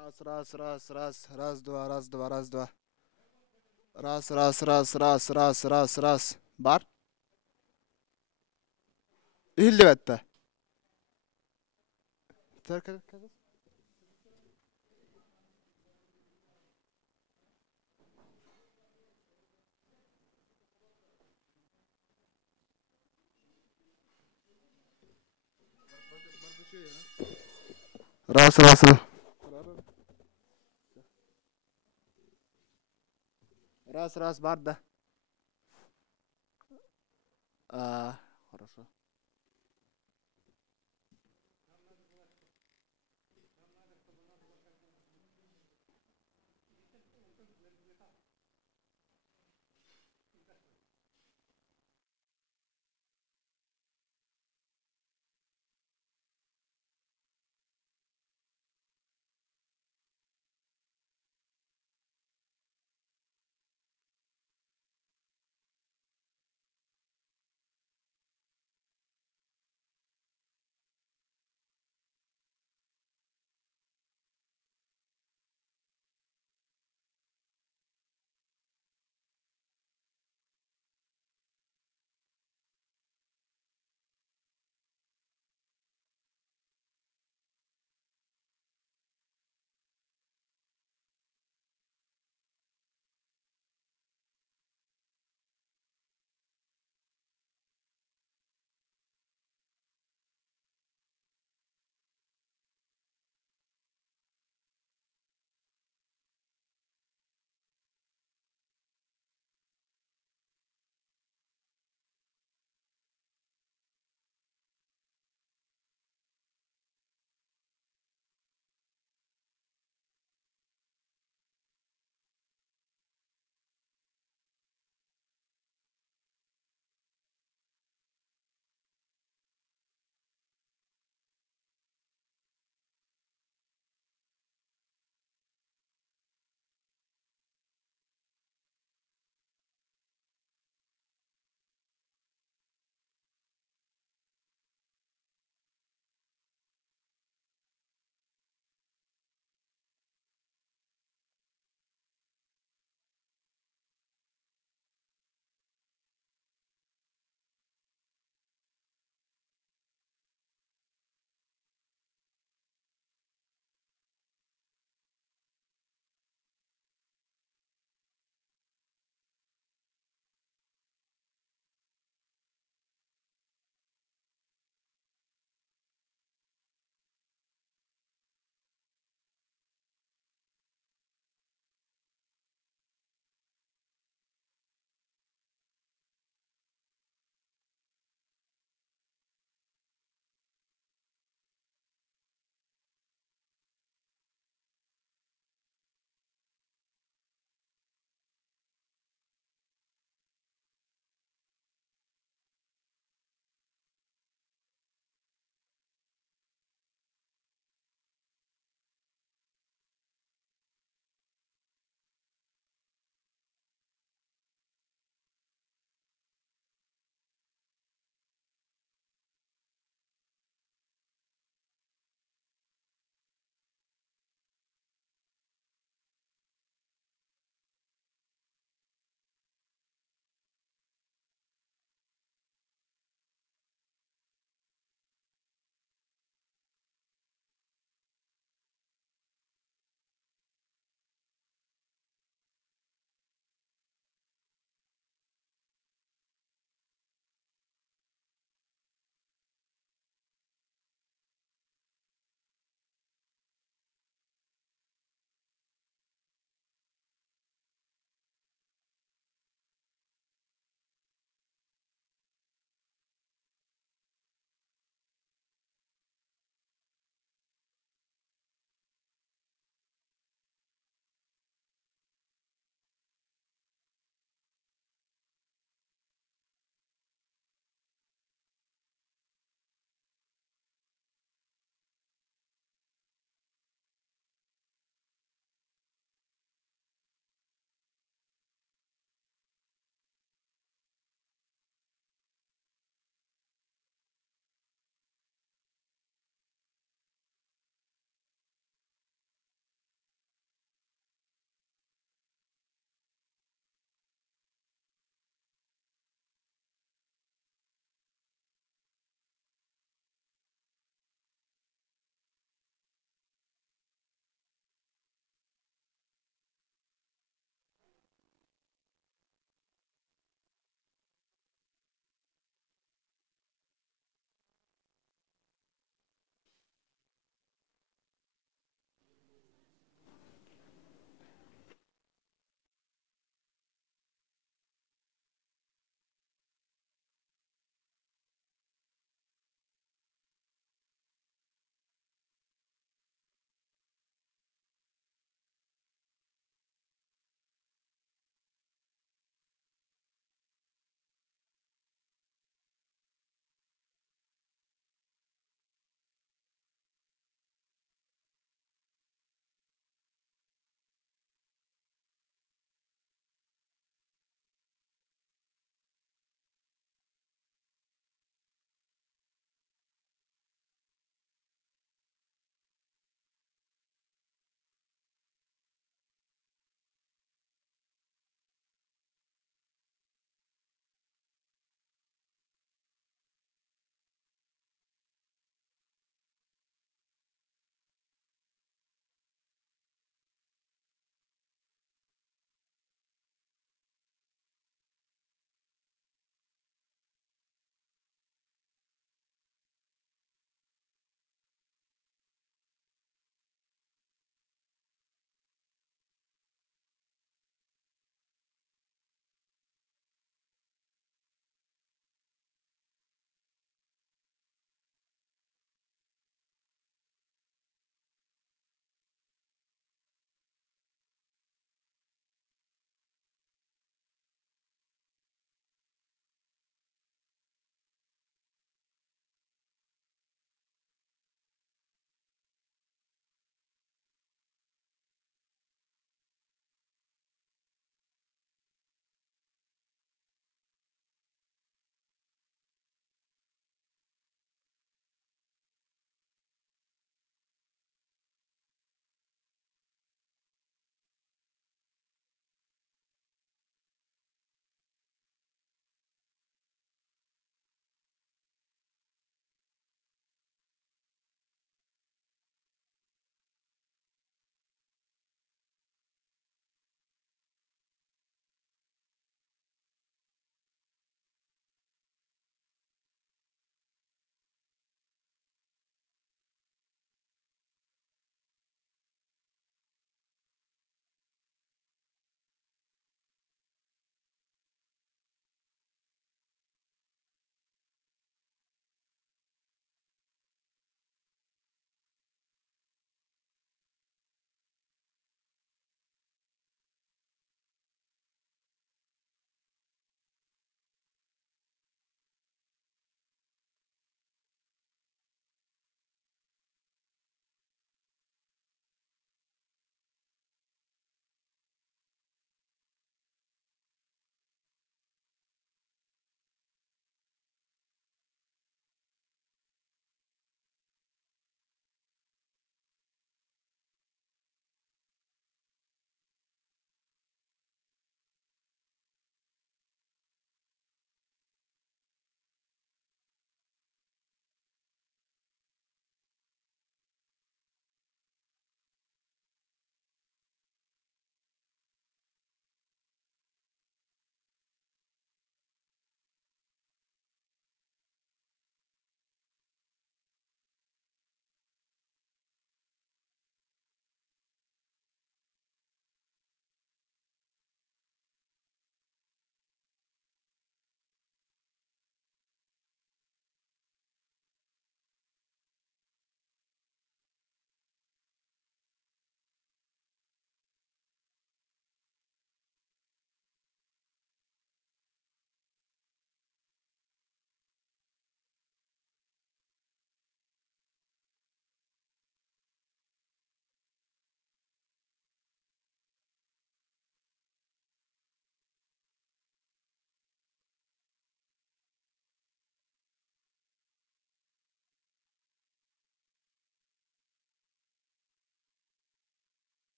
Раз, раз, раз, раз, раз, два, раз, два, раз, два. Раз, раз, раз, раз, раз, раз, раз. Бар. اللي بتا. راس راس راس راس راس باردة. Хорошо.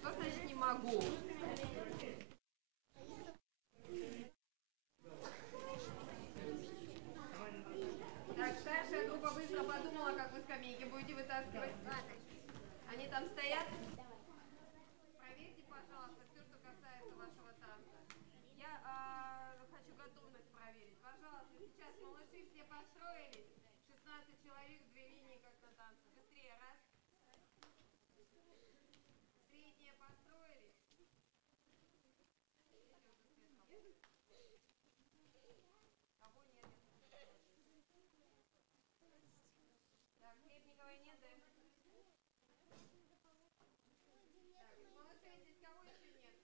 Что значит не могу? Так, старшая группа быстро подумала, как вы скамейки будете вытаскивать. Они там стоят? Проверьте, пожалуйста, все, что касается вашего танца. Я хочу готовность проверить. Пожалуйста, сейчас малыши все построились. 16 человек, 2 линии, как на танце. Быстрее, раз. Средние построились. Кого нет? Так, Хлебниковой нет, да? Так, из малышей здесь кого еще нет?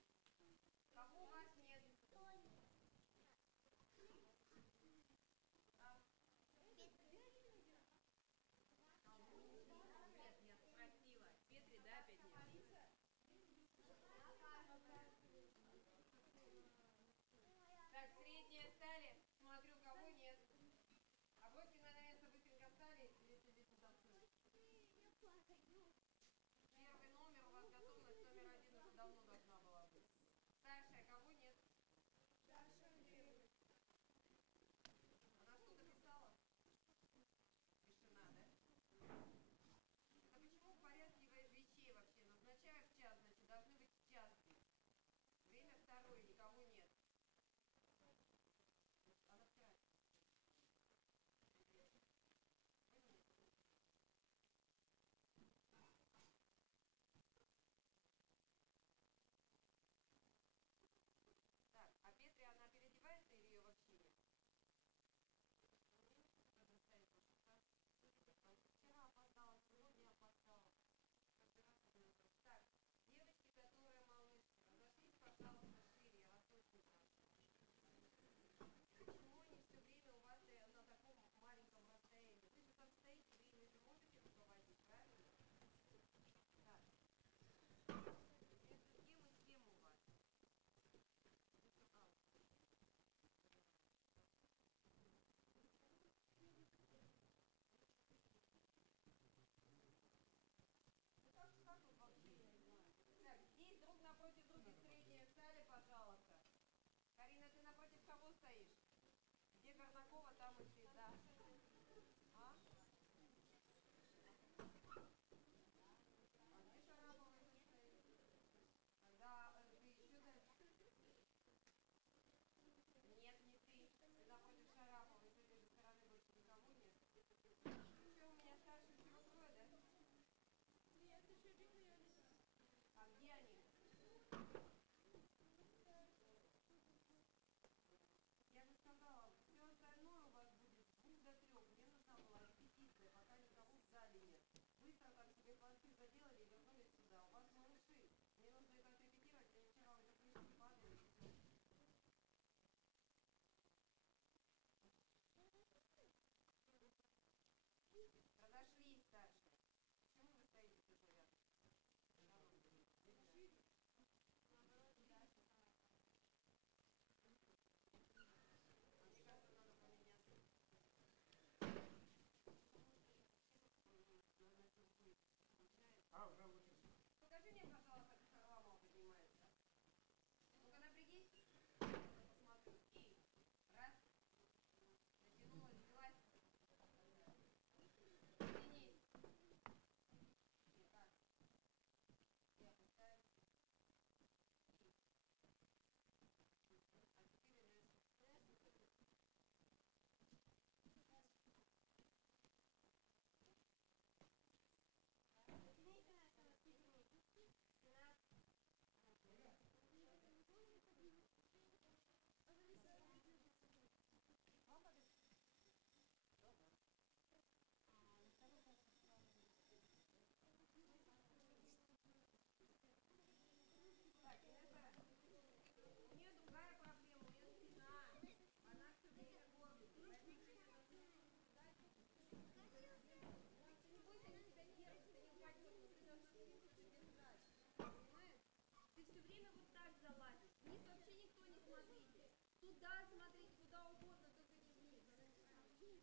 Кого у вас нет? Нет, нет, спросила. Петри, да, опять нет? Так, средние стали. Смотрю, кого нет. А вы становятся быстренько встали или сидите танцуете? Первый номер, у вас готовность номер 1 уже давно должна была быть. Старшая, кого нет? Она что-то писала? Тишина, да? А почему в порядке вещей вообще? Назначаю в час, значит, должны быть в час здесь. Время второе, никого нет. Она вчера. Так, а Петри, она переодевается или ее вообще нет? Вчера опоздала, сегодня опоздала. Так, девочки, которые малышки, разошлись, пожалуйста, шире, я вас очень прошу. Почему они все время у вас на таком маленьком расстоянии? Вы же там стоите, вы ими же можете руководить, правильно? Так. Между кем и кем у вас? Как вы вообще, я не знаю. Так, здесь друг напротив друга средние встали, пожалуйста. Карина, ты напротив кого стоишь? Где Горнакова, там и ты, да. А? А где Шарапова еще стоит? Тогда ты еще дальше? Нет, не ты. Ты напротив Шараповой, с этой же стороны больше никого нет. Все, у меня старше всего трое, да? Нет, еще видно. А где они? Я же сказала, все остальное у вас будет с 2 до 3. Мне нужна была репетиция, пока никого в зале нет. Быстро там себе планки заделали и вернулись сюда. У вас малыши. Мне нужно это отрепетировать, они вчера уже книжки падали и все. Разошлись старшие. Почему вы стоите тоже рядом? Мне кажется, надо поменяться. Покажи мне, пожалуйста, как Харламова поднимается. Ну-ка, напрягись. Посмотрю. И раз. Натянулась, взялась. Тянись. И так. И опускаем. А теперь рез. Так, Инесса, у нее другая проблема, у нее спина. Она все время горбится, поэтому ты не бойся, они тебя держат, ты не упадешь, но ты должна спинку держать. Понимаешь? Ты все время вот так залазишь. Вниз вообще никто не смотрите. Туда смотрите, куда угодно, только не вниз.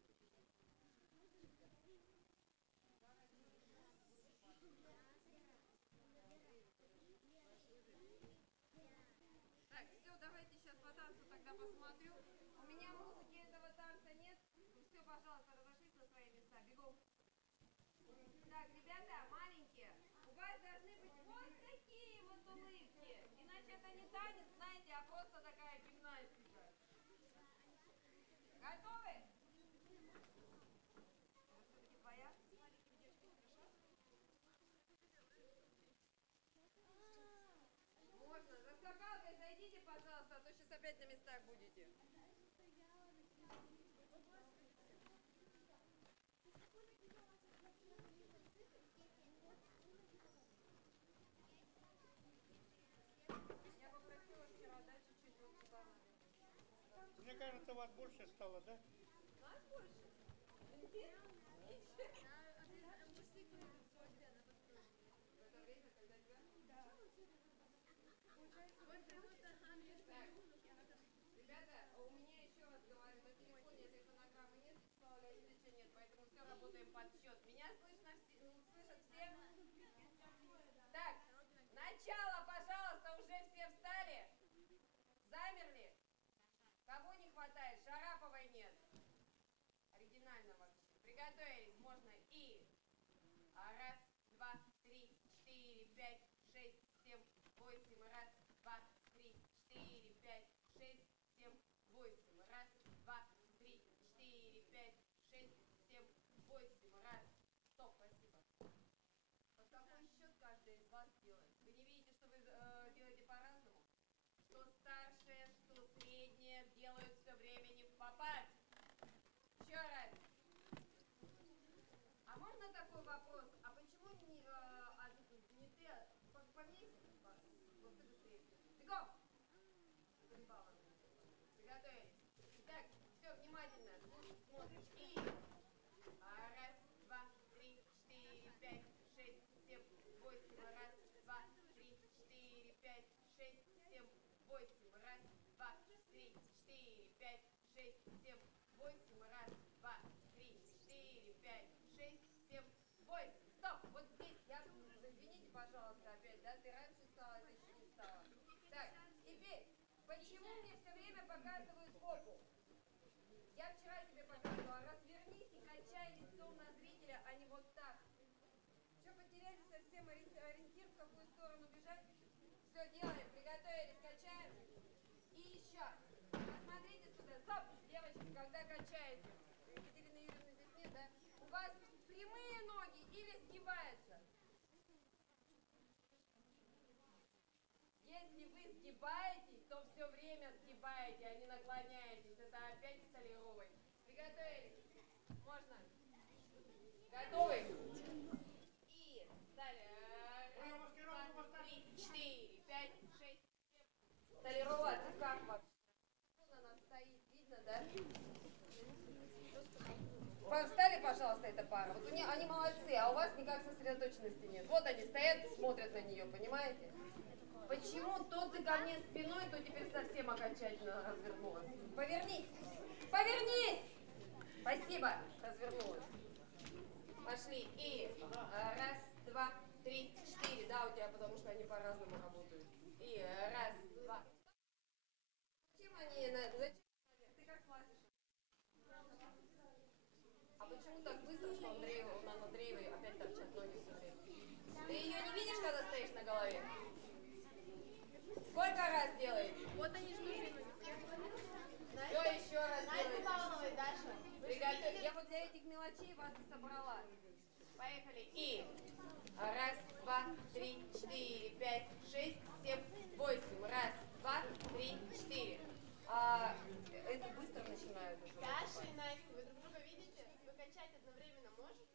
это не танец, знаете, а просто такая гимнастика. Готовы? Все-таки твоя? Можно. За скакалкой зайдите, пожалуйста, а то сейчас опять на местах будете. Я попросила вчера дать чуть-чуть вот сюда наверх. Мне кажется, вас больше стало, да? Нас больше? Нет? В это время, когда тебя? Да. Так, ребята, у меня еще раз говорю, на телефоне этой фонограммы нет, Вячеслава Леонидовича нет, поэтому все работаем под счет. Меня слышат все? Так, начало, пожалуйста, уже все встали? Замерли? Кого не хватает? Шараповой нет. Оригинально вообще. Приготовились, можно и... Раз, два, три, четыре, пять, шесть, семь, восемь. Раз, два, три, четыре, пять, шесть, семь, восемь. Раз, два, три, четыре, пять, шесть, семь, восемь. Раз. Стоп, спасибо. Под какой счет каждый из вас делает? Вы не видите, что вы делаете по-разному? Что старшее, что среднее делают все время не в попад. Еще раз. А можно такой вопрос? А почему не ты поменяйся? Вот ты быстрее. Бегом! Приготовились. Так, все, внимательно. Смотришь. И... Раз, два, три, четыре, пять, шесть, семь, восемь. Раз, два, три, четыре, пять, шесть, семь, восемь. Раз, два, три, четыре, пять, шесть, семь, восемь. Раз, два, три, четыре, пять, шесть, семь, восемь. Стоп! Вот здесь я... Извините, пожалуйста, опять, да? Ты раньше стала, это еще не стала. Так, теперь, почему мне все время показывают попу? Я вчера тебе показывала, развернись и качай лицом на зрителя, а не вот так. Что, потеряли совсем ориентир, в какую сторону бежать? Все, делаем, приготовились, качаем. И еще. Посмотрите сюда. Стоп, девочки, когда качаете. Екатерины Юрьевны здесь нет, да? У вас прямые ноги или сгибаются? Если вы сгибаетесь, то все время сгибаете, а не наклоняетесь. Это опять Столяровой. Приготовились? Можно? Готовы? И стали. Раз, два, три, четыре, пять, шесть, семь. Столярова, ты как вообще? На нас стоит, видно, да? Встали, пожалуйста, эта пара. Вот они молодцы, а у вас никак сосредоточенности нет. Вот они стоят и смотрят на нее, понимаете? Почему то ты ко мне спиной, то теперь совсем окончательно развернулась? Повернись! Повернись! Спасибо, развернулась. Пошли. И раз, два, три, четыре. Да, у тебя, потому что они по-разному работают. И раз, два. Зачем они на это? Зачем? Ты как слышишь? А почему так быстро, что на Андреевой опять торчат ноги все время? Ты ее не видишь, когда стоишь на голове? Сколько раз делаете? Вот они что делают. Все, еще раз делаете. Даша. Я вот для этих мелочей вас и собрала. Поехали. И раз, два, три, четыре, пять, шесть, семь, восемь. Раз, два, три, четыре. Это быстро начинают уже. Даша и Настя, вы друг друга видите? Вы качать одновременно можете?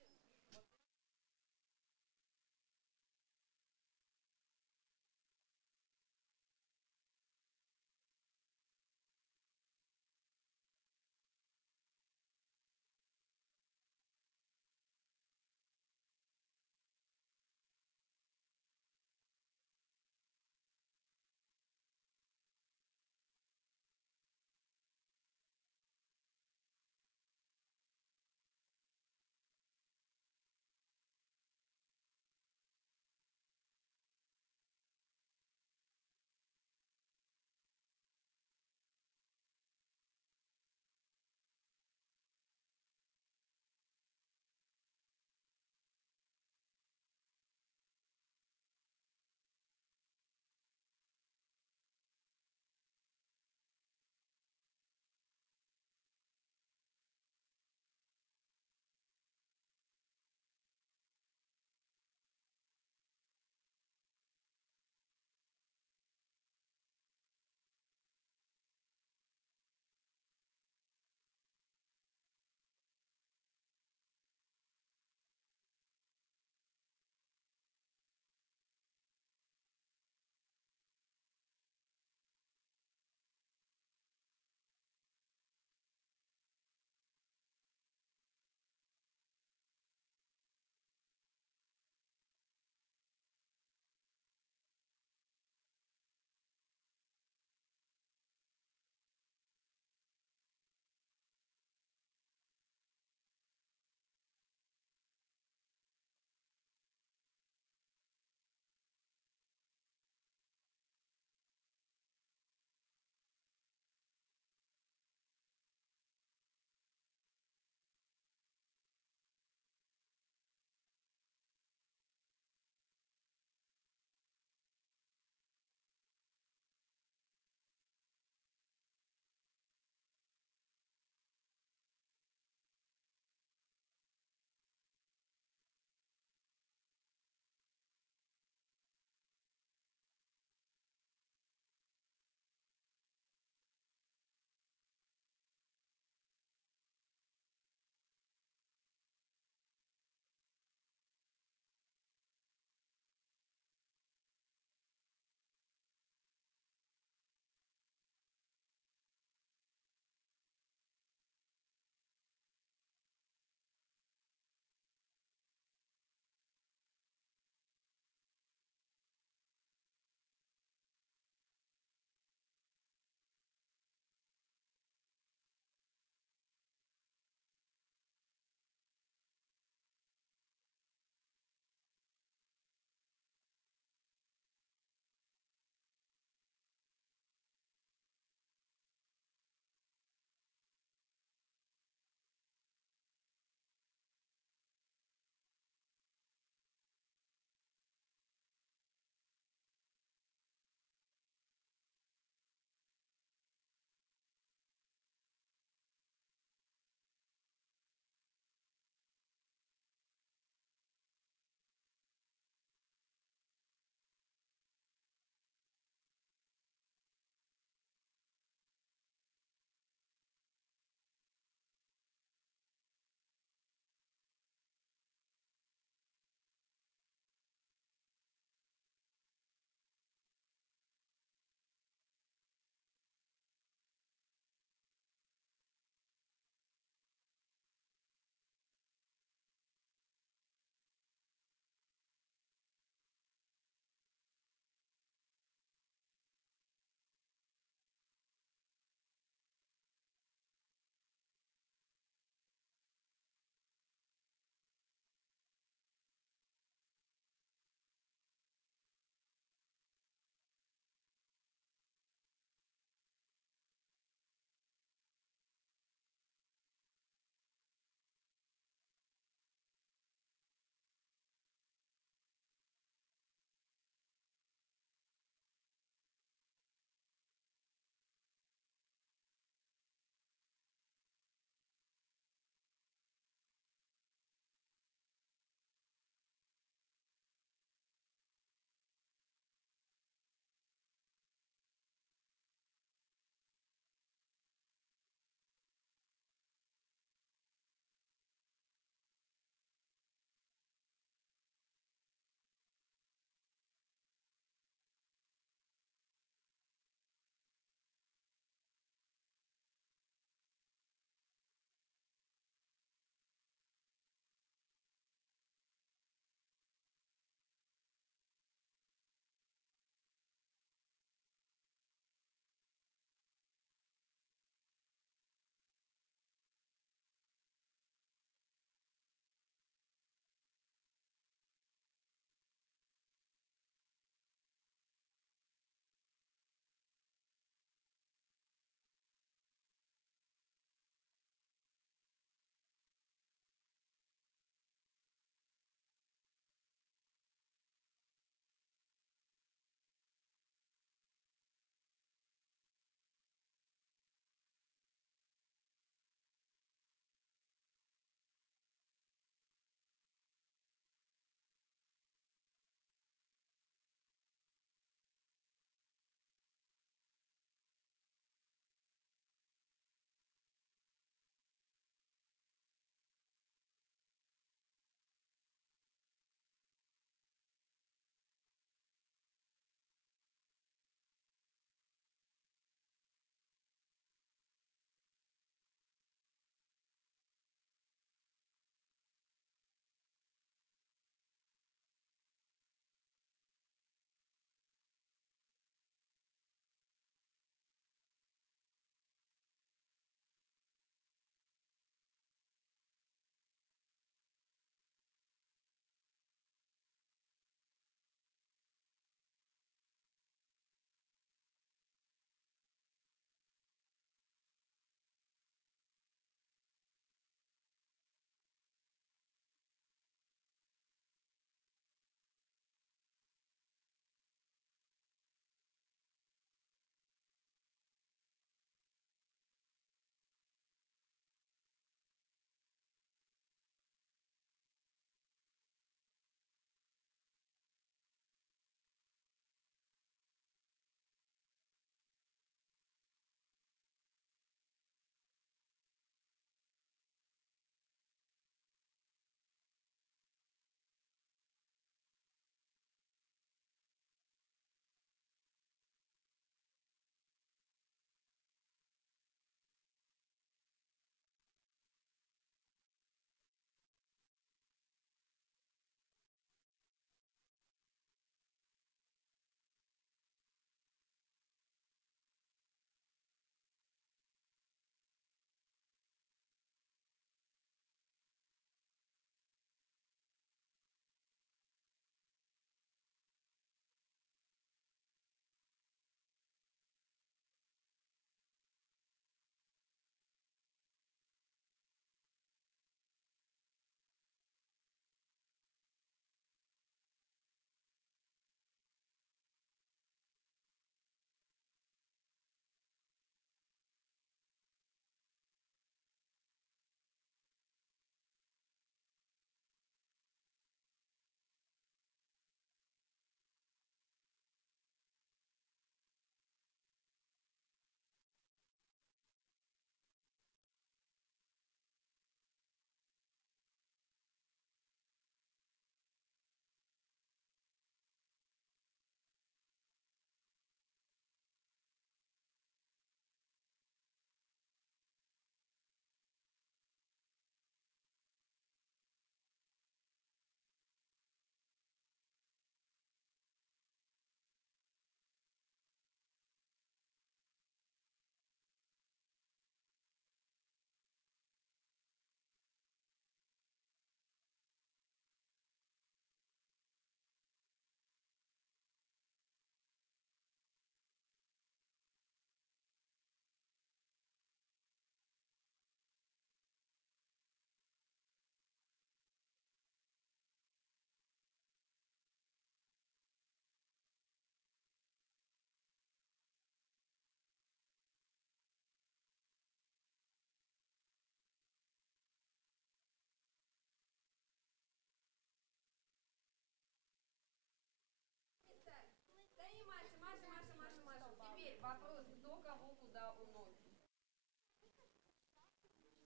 Теперь вопрос, кто кого куда уносит.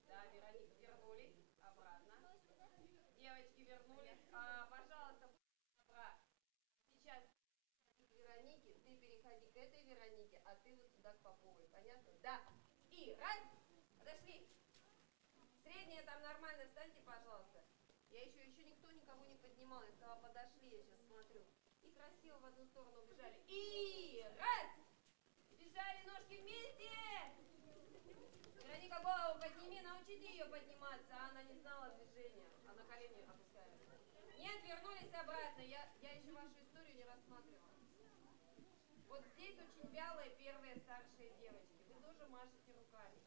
Да, Вероника, вернулись обратно. Девочки вернулись. Пожалуйста, брат, сейчас к Веронике, ты переходи к этой Веронике, а ты вот сюда к Поповой. Понятно? Да. И раз, подошли. Средняя там нормально, встаньте, пожалуйста. Я еще никто никого не поднимал. Я сказала, подошли, я сейчас смотрю. И красиво в одну сторону убежали. И раз! Бежали ножки вместе! Вероника, голову подними, научите ее подниматься. Она не знала движения. А на колени опускаем. Нет, вернулись обратно. Я еще вашу историю не рассматривала. Вот здесь очень вялые первые старшие девочки. Вы тоже машете руками.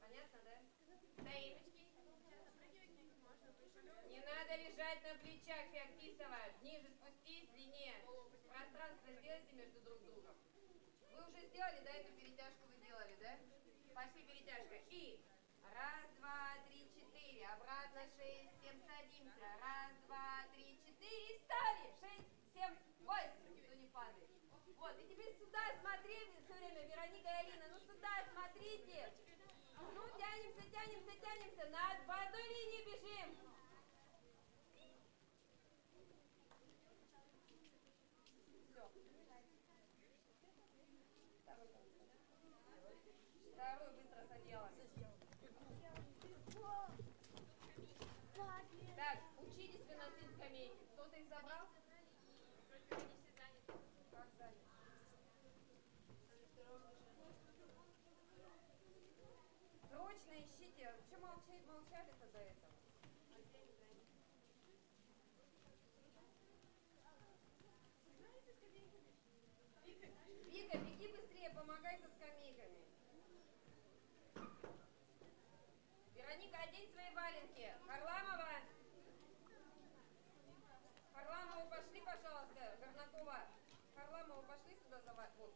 Понятно, да? Стоим. Не надо лежать на плечах, феоктистовая. Ниже спустись, длиннее. Пространство сделайте между друг другом. Вы уже сделали, да, эту перетяжку вы делали, да? Пошли перетяжка. И раз, два, три, четыре. Обратно 6, 7, садимся. Раз, два, три, четыре. Встали. 6, 7, 8. Никто не падает. Вот, и теперь сюда смотрите все время, Вероника и Алина. Ну сюда смотрите. Ну, тянемся, тянемся, тянемся. По одной линии бежим. Все. Вторую быстро задела. Так, учитесь выносить скамейки. Кто-то их забрал? Как заняты? Срочно ищите. Что молчали-то до этого? Вика, беги быстрее, помогай со скамейками. Вероника, одень свои валенки. Харламова. Харламова, пошли, пожалуйста. Горнакова. Харламова, пошли сюда за валенки. Вот,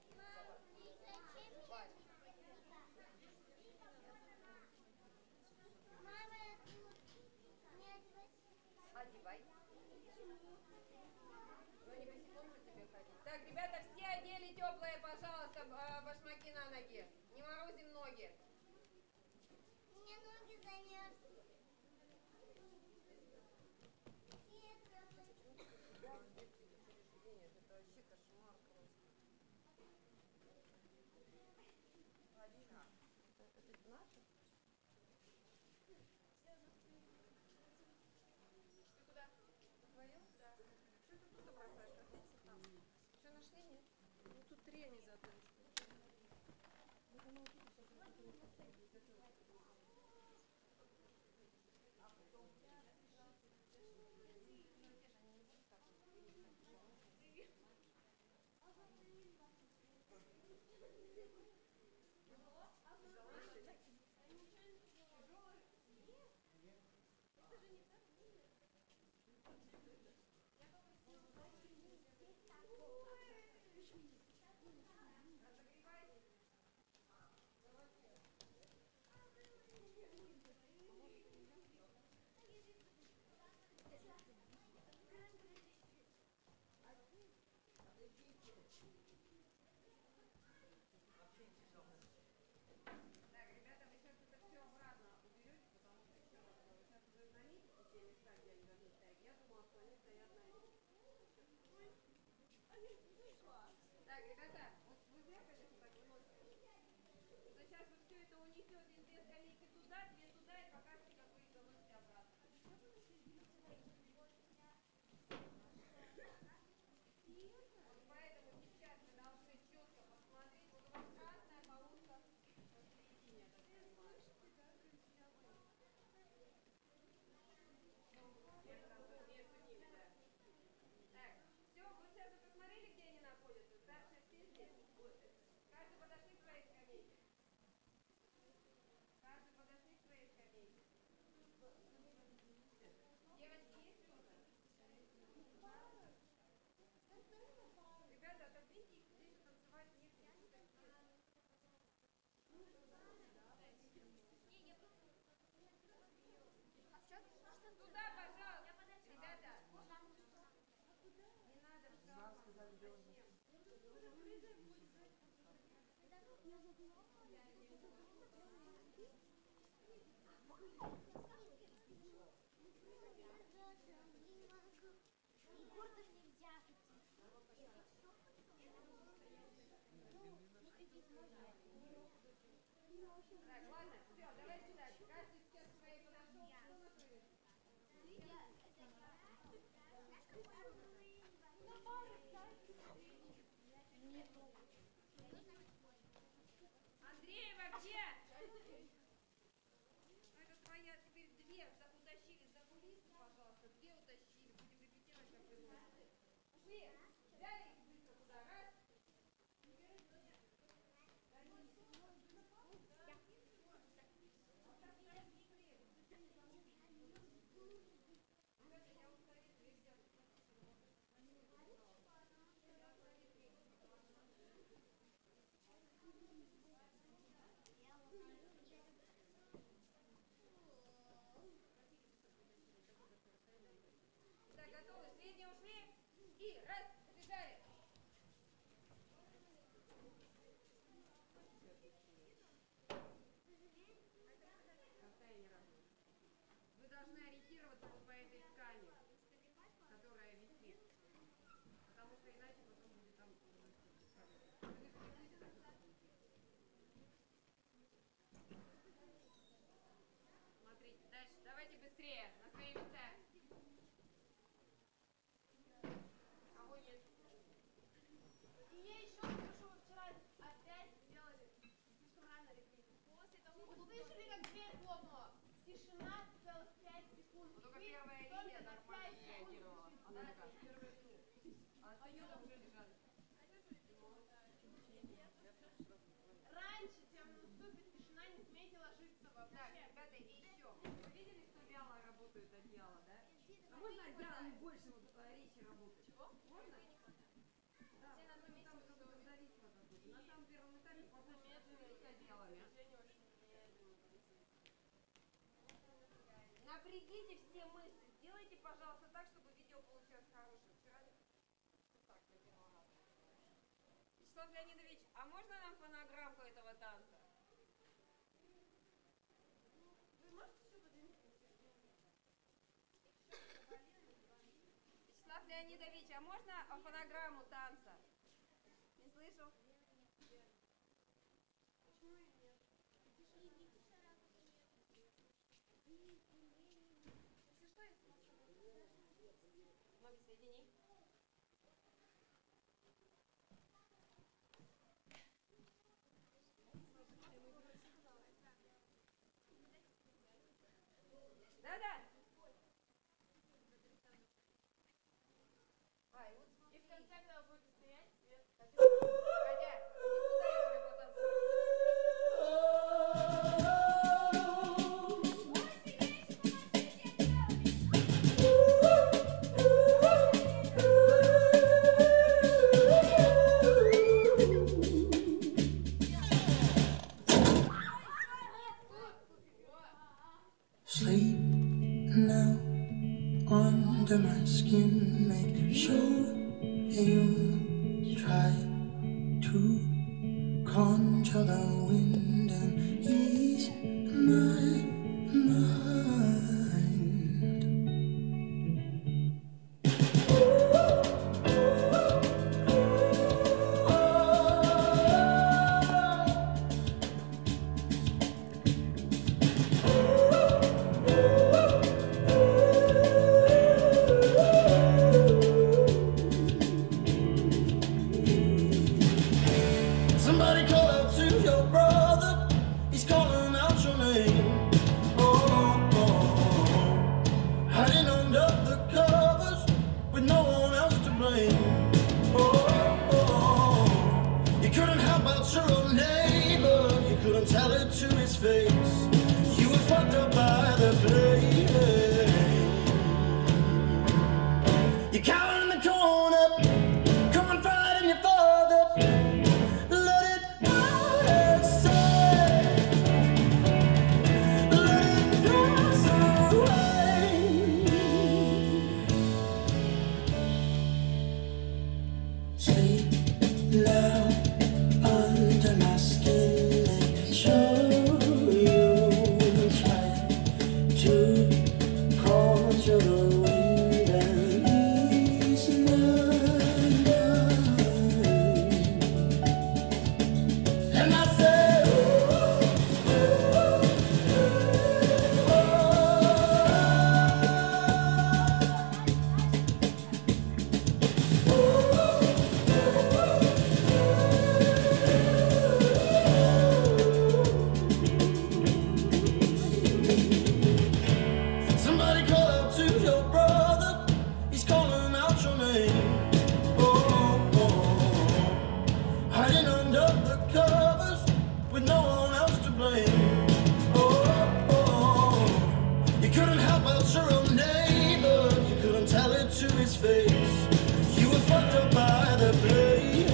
за валенки. Одевай. Ну не босиком же тебе ходить. Так, ребята, все одели теплые, пожалуйста, башмаки на ноги. Не морозим ноги. У меня ноги замерзли. Это вообще кошмар просто. Алина, это наше? Ты куда? Твое? Да. Что ты тут бросаешь? Разлиться там. Что, нашли, нет? Ну тут три они забыли. Так, ребята, вы сейчас это все обратно уберете, потому что еще раз говорю, сейчас уже заметите те места, где они должны стоять. Я думала, что они стоят на этом. Так, ребята, вот вы зря, конечно, так выносите. Но сейчас вы все это унесете, две скамейки туда, две туда, и покажете, как вы их заносите обратно. Вот поэтому сейчас вы должны четко посмотреть. Вот у вас красная полоска посередине, я так понимаю. Между ними, да. Так, все, вот сейчас вы посмотрели, где они находятся? Старшие все здесь? Вот. Каждый подошли к своей скамейке. Каждый подошли к своей скамейке. Девочки, есть кто-то? Ребята, отодвиньте их, здесь же танцевать нет, не такие. Так, ладно, все, давай сюда. Каждый все свои подошел, кто на вывеску? Андреева где? Ну это твоя теперь две утащили за кулисы, пожалуйста. Две утащили. Будем репетировать, как вы носите. Ушли. Взяли их быстро туда. Раз. Так, готовы? Средние ушли. И раз, побежали. Расстояние разное. Вы должны ориентироваться вот по этой ткани, которая висит. Потому что иначе потом будет там... Смотрите, дальше. Давайте быстрее. На свои места. Кого нет? И я еще скажу, вчера опять сделали слишком рано легли. После того, услышали, как дверь хлопнула. Тишина целых 5 секунд. Ну, только первая линия нормально реагировала. Она как первая линия. А остальные уже лежали. Раньше, чем наступит тишина, не смейте ложиться вообще. Так, ребята, и еще. Вы видели, что вяло работают одеяла, да? А можно одеялами больше вот речи работать? Чего? Можно? Да, потому что там как-то зависло как-то. На самом первом этапе побольше шевелить одеялами. Напрягите все мышцы. Сделайте, пожалуйста, так, чтобы видео получилось хорошее. Вчера так, для первого раза. Вячеслав Леонидович, а можно нам фонограммку этого танца? Вы можете еще подвинуть? Вячеслав Леонидович, а можно фонограмму танца? Не слышу? Почему и нет? Если что, я Ноги соедини. Да-да. И в конце, когда вы будете стоять, свет. Катя, иди сюда, я тебя потанцую. Sleep now under my skin. Make sure you try to conjure the wind and ease my mind. Somebody call out to your brother. He's calling out your name. to his face. You were fucked up by the blade.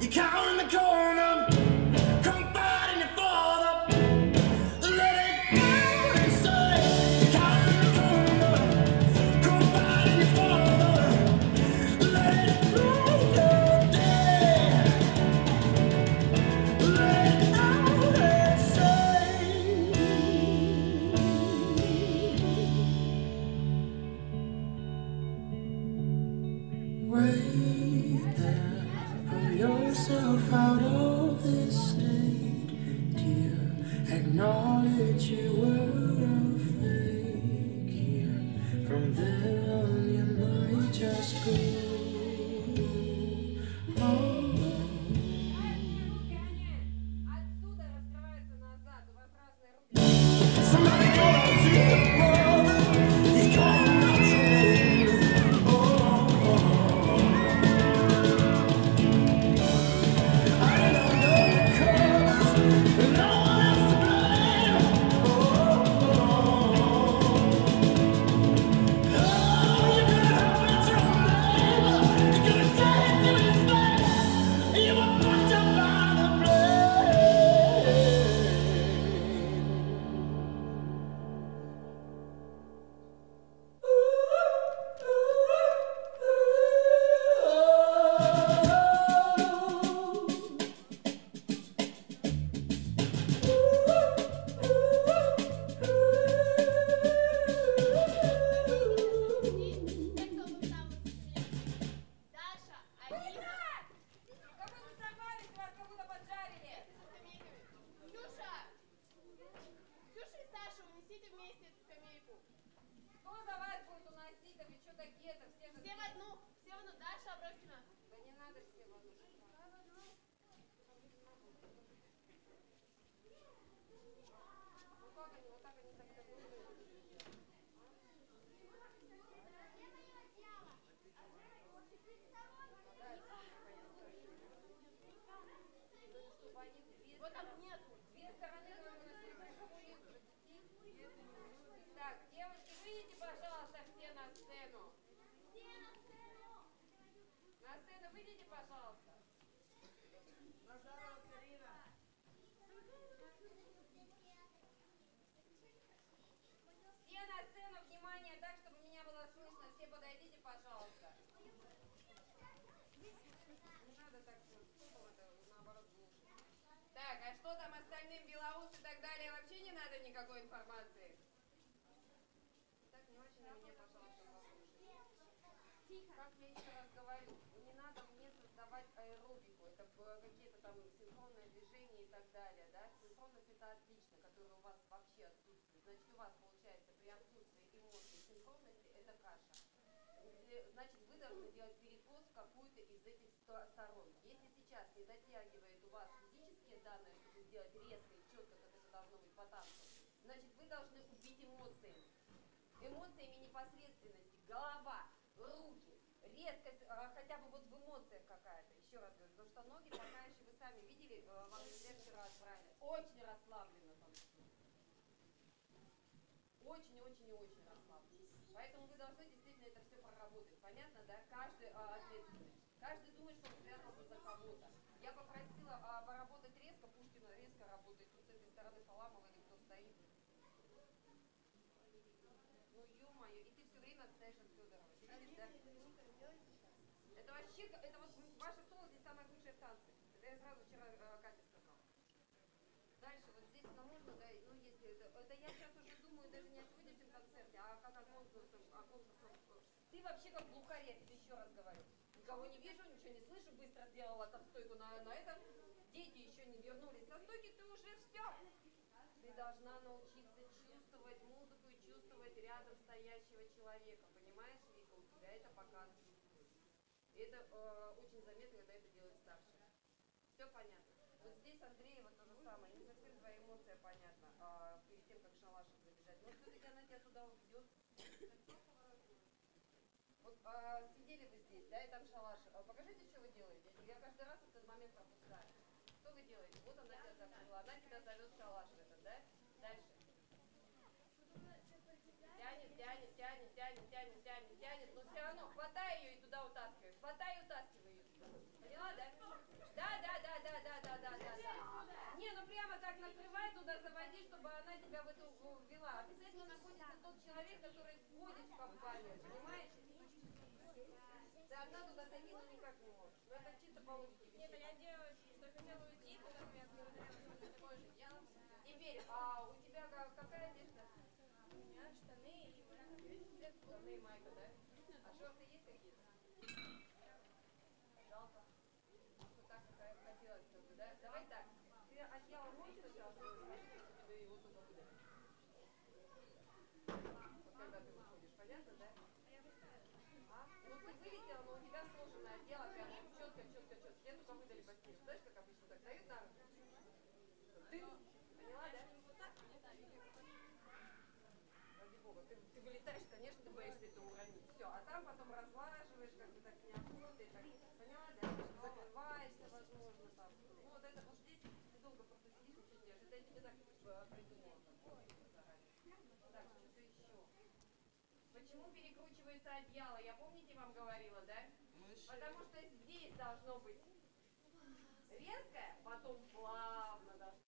You cower in the corner, confiding your father. Let it go inside. You cower in the corner, confiding your father. Let it rule your day. Let it out inside. Wait there, pull yourself out of this state, dear. Acknowledge you were a fake here. From there on, you might just go home. Отсюда раскрывается назад. У вас разные руки. Somebody call out to your brother. He's calling out your name. Oh, oh, oh. I don't know the cause, and no one else to blame. Oh, oh, oh. Oh, you're gonna have it your neighbor. You're gonna tell it to his face. You were fucked up by the blade. Даша, Алина, Как вы взорвались, вас как будто поджарили. Ксюша! Ксюша и Саша, унесите вместе эту скамейку. Кто за вас будет уносить? Да вы что такие-то? Все же... Все в одну, Даша Абросина. Да не надо все в одну. Ну как они? Вот так они так-то выглядят. Чтобы они Вот там нету. две стороны уносили. Так, девочки, выйдите, пожалуйста, все на сцену. На сцену выйдите, пожалуйста. Все на сцену, внимание, так, чтобы меня было слышно. Все подойдите, пожалуйста. Не надо так стуком, это наоборот глушит. Так, а что там остальным, белоус и так далее, вообще не надо никакой информации? Так, внимательно меня, пожалуйста, послушайте. Как я еще раз говорю, не надо мне создавать аэробику, это какие-то там синхронные движения и так далее, да? Синхронность это отлично, которая у вас вообще отсутствует. Значит, у вас получается при отсутствии эмоций синхронности это каша. Значит, вы должны делать перекос в какую-то из этих сторон. Если сейчас не дотягивает у вас физические данные, чтобы сделать резко и четко, как это должно быть по танцу, значит, вы должны убить эмоциями. Эмоциями непосредственности. Голова, руки, резкость, хотя бы вот в эмоциях какая-то. Еще раз говорю, потому что ноги пока еще вы сами видели, вам нельзя вчера отправили. Очень расслабленно танцуют. Очень-очень и очень расслабленно. Поэтому вы должны действительно это все проработать. Понятно, да? Каждый ответственный. Каждый думает, что он спрятался за кого-то. Я попросила поработать резко. Пушкина резко работает. Тут с этой стороны Халамова или кто стоит. Ну, ё-моё, и ты все время отстаешь от Федорова. Ты видишь, да? Это вообще, это вот ваше соло здесь самое худшее в танце. Это я сразу вчера Кате сказала. Дальше, вот здесь нам можно, да, ну если это я сейчас уже думаю даже не о сегодняшнем концерте, а как о конкурсном. Ты вообще как глухарь, я тебе еще раз говорю. Никого не вижу, ничего не слышу, быстро сделала там стойку на этом. Дети еще не вернулись со стойки, ты уже все. Ты должна научиться чувствовать музыку и чувствовать рядом стоящего человека. Понимаешь, Вика, у тебя это пока отсутствует. И это очень заметно, когда это делает старший. Все понятно. Вот здесь Андреева то же самое. Не совсем твоя эмоция понятна перед тем, как шалашик забежать. Но все-таки она тебя туда уведет. Вот сидели вы здесь, да, и там шалашик. Покажите, что вы делаете. Я каждый раз этот момент пропускаю. Что вы делаете? Вот она тебя закрыла, она тебя зовет шалаш в этот, да? Дальше. тянет, тянет, тянет, тянет, но все равно хватай ее и туда утаскивай. Хватай и утаскивай ее. Поняла, да? Да, да, да, да, да, да, да, да, да. Не, ну прямо так накрывай туда, заводи, чтобы она тебя в эту ввела. Обязательно находится тот человек, который входит в компанию, понимаешь? Ты одна туда зайти, ну никак не можешь. Ну это чисто по логике вещей. Нет, я делаю, что хотела уйти, потом я говорила, что такое же делала. Теперь, а у тебя какая одежда? У меня штаны и майка. Штаны и майка, да? А шорты есть какие-то? Жалко. Вот так какая хотелось, как бы, да? Давай так. Ты одеяло можешь сначала сложить, если тебе его туда выдать? Вот когда ты выходишь, понятно, да? А? Ну ты вылетела, но у тебя сложенное одеяло, прям четко, четко, четко. Тебе только выдали постель. Знаешь, как обычно так дают на руку? Ты поняла, да? Ради бога, ты вылетаешь, конечно, ты боишься это уронить. Все, а там потом разлаживаешь, как бы так с неохотой, так, поняла, да? Закрываешься, возможно, там. Ну вот это, вот здесь ты долго просто сидишь, ничего не делаешь. Это я тебе так придумала. Так, что-то еще. Почему перекручивается одеяло? Я помните вам говорила, да? Потому что здесь должно быть резкое, потом плавно должно.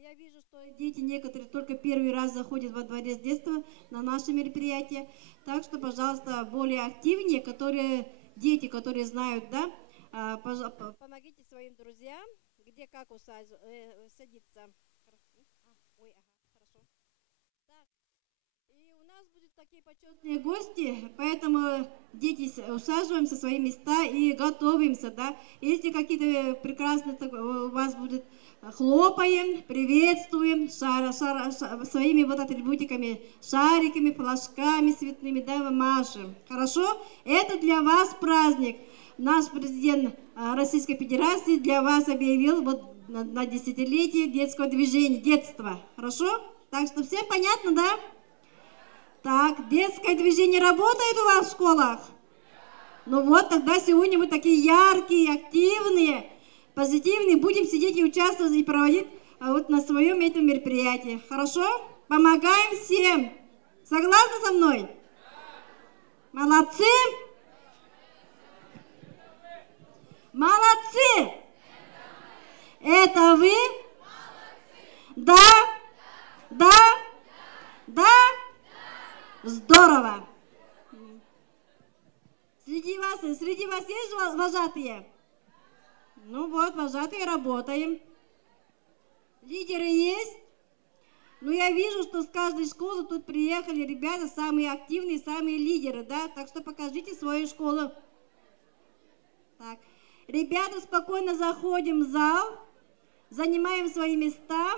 Я вижу, что дети некоторые только первый раз заходят во дворец детства на наши мероприятия. Так что, пожалуйста, более активнее, дети, которые знают, да, помогите своим друзьям, где как садиться. Ой, ага, хорошо. Так, и у нас будут такие почетные гости, поэтому дети усаживаем со свои места и готовимся, да. Если какие-то прекрасные у вас будут, хлопаем, приветствуем своими вот атрибутиками, шариками, флажками цветными, да, машем. Хорошо? Это для вас праздник. Наш президент Российской Федерации для вас объявил вот на десятилетие детского движения, детства. Хорошо? Так что всем понятно, да? Так, детское движение работает у вас в школах? Ну вот, тогда сегодня мы такие яркие, активные, позитивные, будем сидеть и участвовать, и проводить вот на своем этом мероприятии. Хорошо? Помогаем всем. Согласны со мной? Молодцы? Молодцы! Это вы? Да? Да? Да? Здорово! Среди вас есть вожатые? Ну вот, вожатые, работаем. Лидеры есть? Ну, я вижу, что с каждой школы тут приехали ребята, самые активные, самые лидеры, да? Так что покажите свою школу. Так. Ребята, спокойно заходим в зал, занимаем свои места.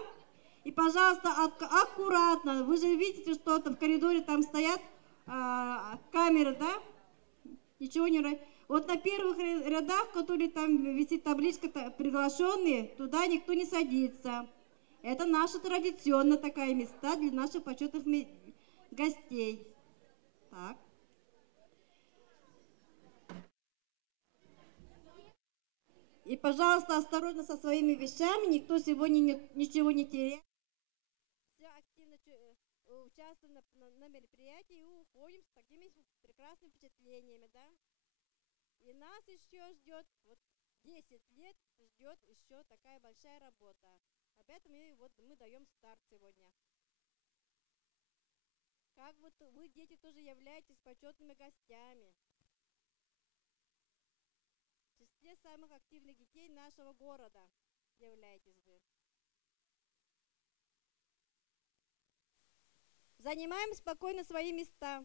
И, пожалуйста, аккуратно. Вы же видите, что в коридоре там стоят камеры, да? Ничего не... Вот на первых рядах, которые там висит табличка «Приглашенные», туда никто не садится. Это наша традиционная такая места для наших почетных гостей. Так. И, пожалуйста, осторожно со своими вещами, никто сегодня ничего не теряет. Все активно участвуем на мероприятии и уходим с такими прекрасными впечатлениями, да? И нас еще ждет, вот 10 лет ждет еще такая большая работа. Опять мы даем старт сегодня. Как вот вы, дети, тоже являетесь почетными гостями. В числе самых активных детей нашего города являетесь вы. Занимаем спокойно свои места.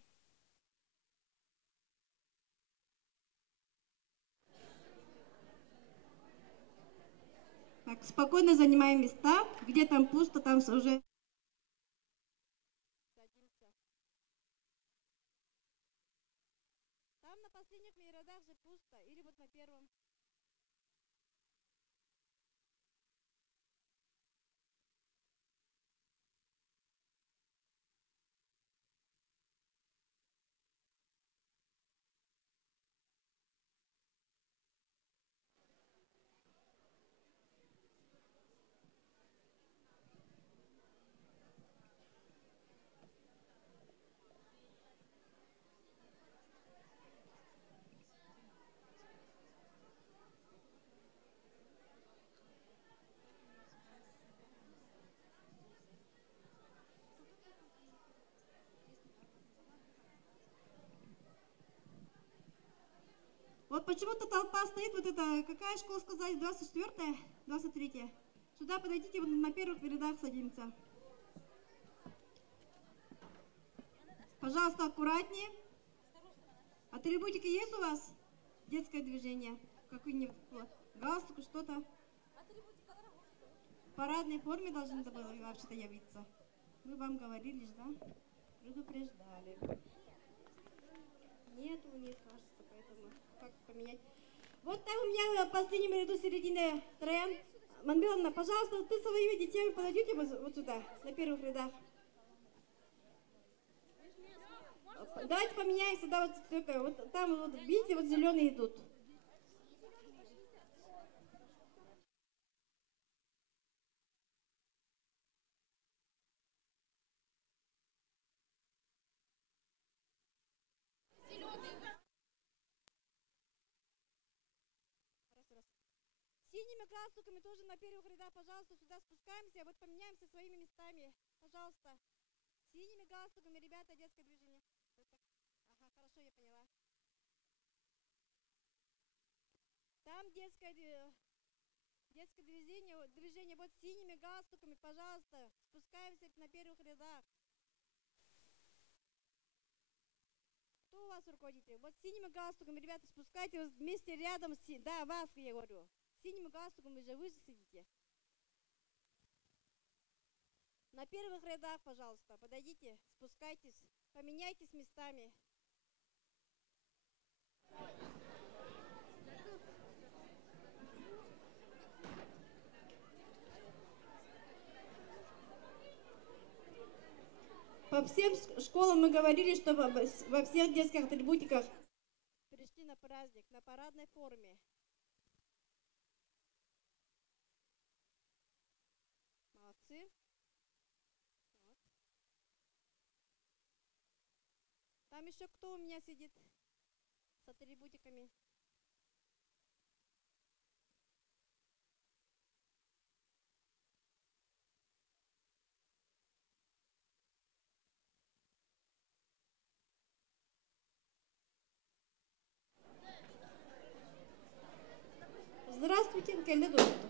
Так, спокойно занимаем места. Где там пусто, там уже садимся. Там на последних рядах же пусто. Или вот на первом. Вот почему-то толпа стоит, вот это, какая школа сказали, 24-я, 23-я. Сюда подойдите, вот на первых рядах садимся. Пожалуйста, аккуратнее. Атрибутики есть у вас? Детское движение? Какой-нибудь галстук, что-то? В парадной форме должны были вообще-то явиться. Мы вам говорили, да? Предупреждали. Нет у них, кажется, поэтому как поменять. Вот там у меня в последнем ряду середины Троян. Манбиловна, пожалуйста, ты своими детьми подойдите вот сюда, на первых рядах. Давайте поменяемся, да, вот там вот, видите, вот зеленые идут. синими галстуками тоже на первых рядах, пожалуйста, сюда спускаемся, вот поменяемся своими местами, пожалуйста. Синими галстуками, ребята, детское движение. Ага, хорошо, я поняла. Там детское движение вот синими галстуками, пожалуйста, спускаемся на первых рядах. Кто у вас руководитель? Вот синими галстуками, ребята, спускайте вместе рядом, да, вас, я говорю. Синими галстуками вы же сидите. На первых рядах, пожалуйста, подойдите, спускайтесь, поменяйтесь местами. По всем школам мы говорили, что во всех детских атрибутиках пришли на праздник, на парадной форме. Молодцы. Вот. Там еще кто у меня сидит с атрибутиками? Здравствуйте, Кельда Дорта.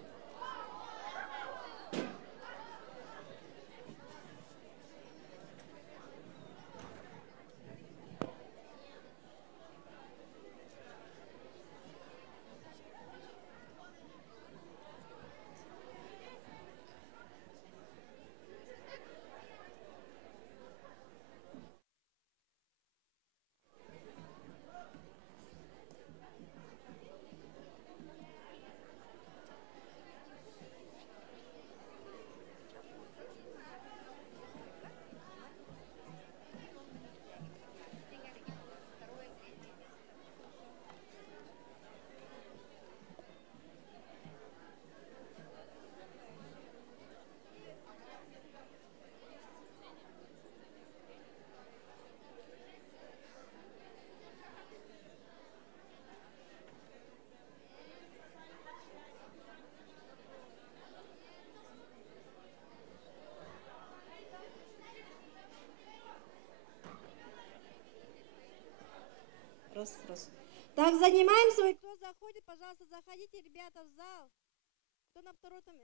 Раз. Так, занимаем свой. Кто заходит, пожалуйста, заходите, ребята, в зал. Кто на второй там?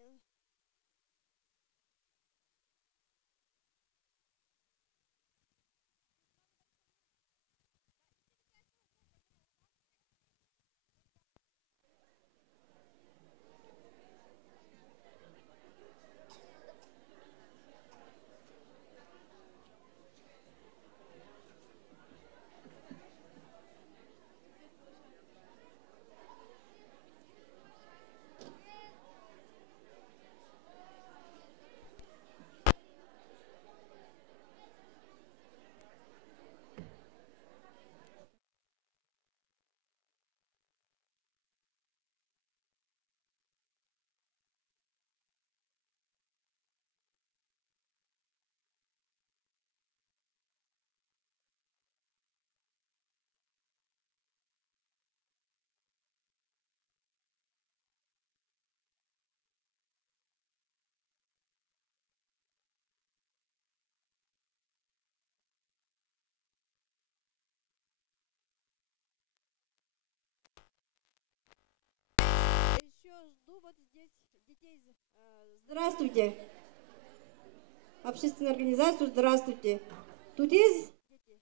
Еще жду вот здесь детей. Здравствуйте. Общественная организация, здравствуйте. Тут есть дети?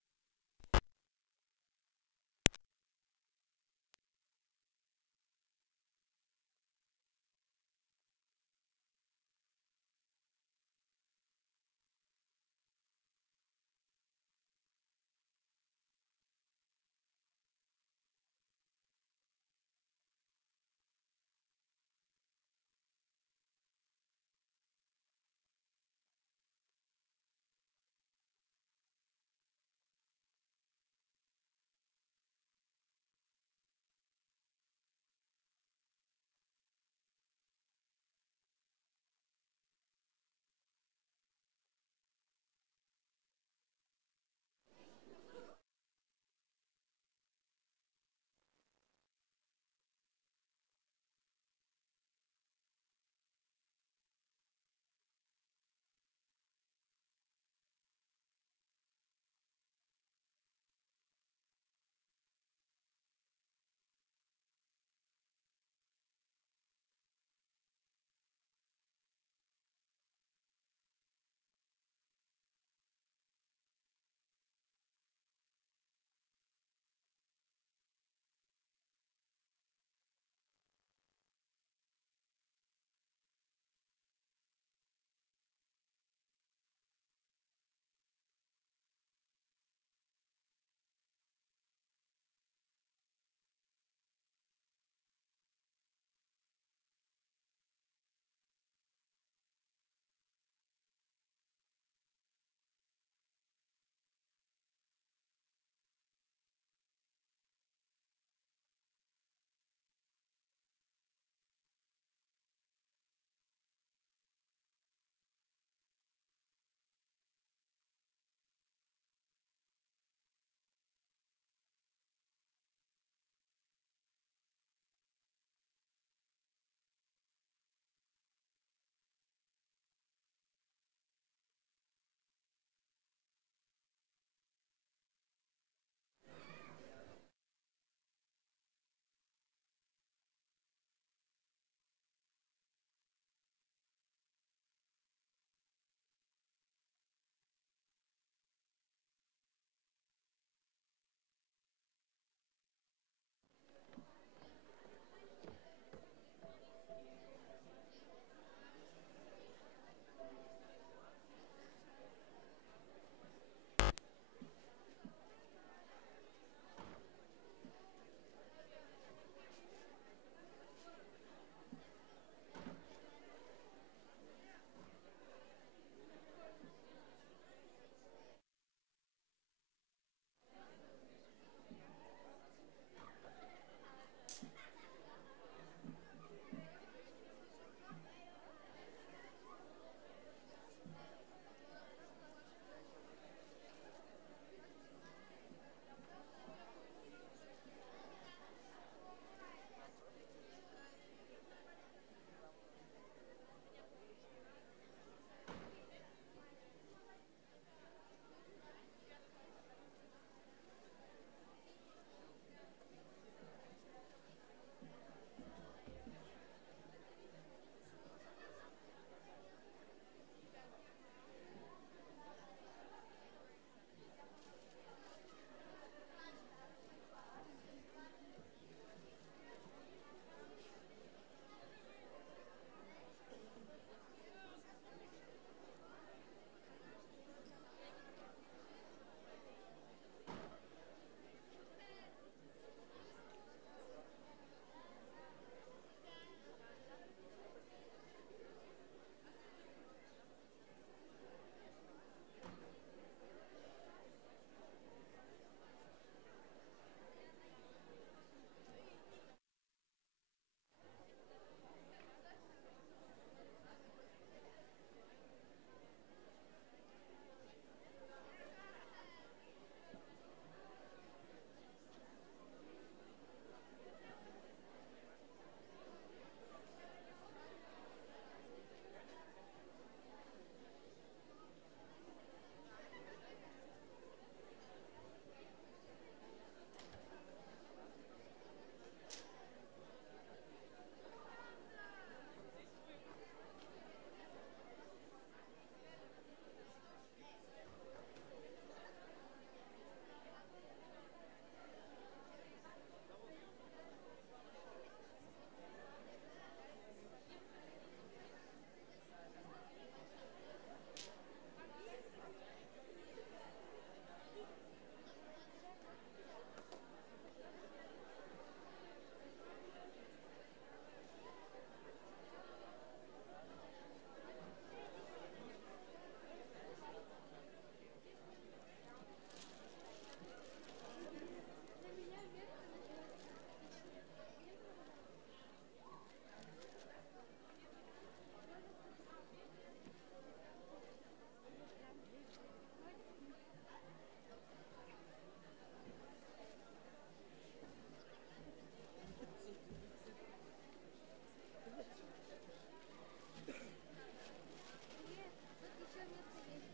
еще место есть.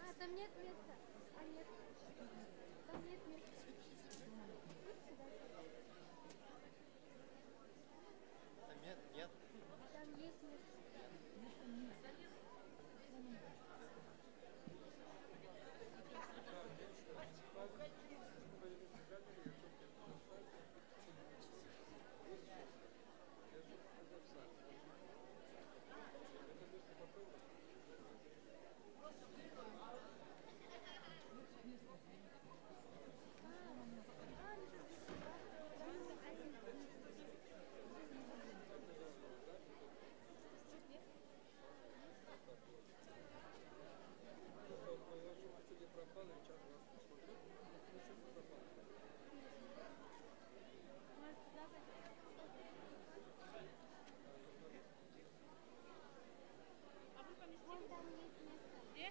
А, там нет места. А, нет. Там нет места. Пусть сюда сядут. Нет, нет. Там есть место. Может, туда пойдем? А вы поместите? Вон там есть место. Где?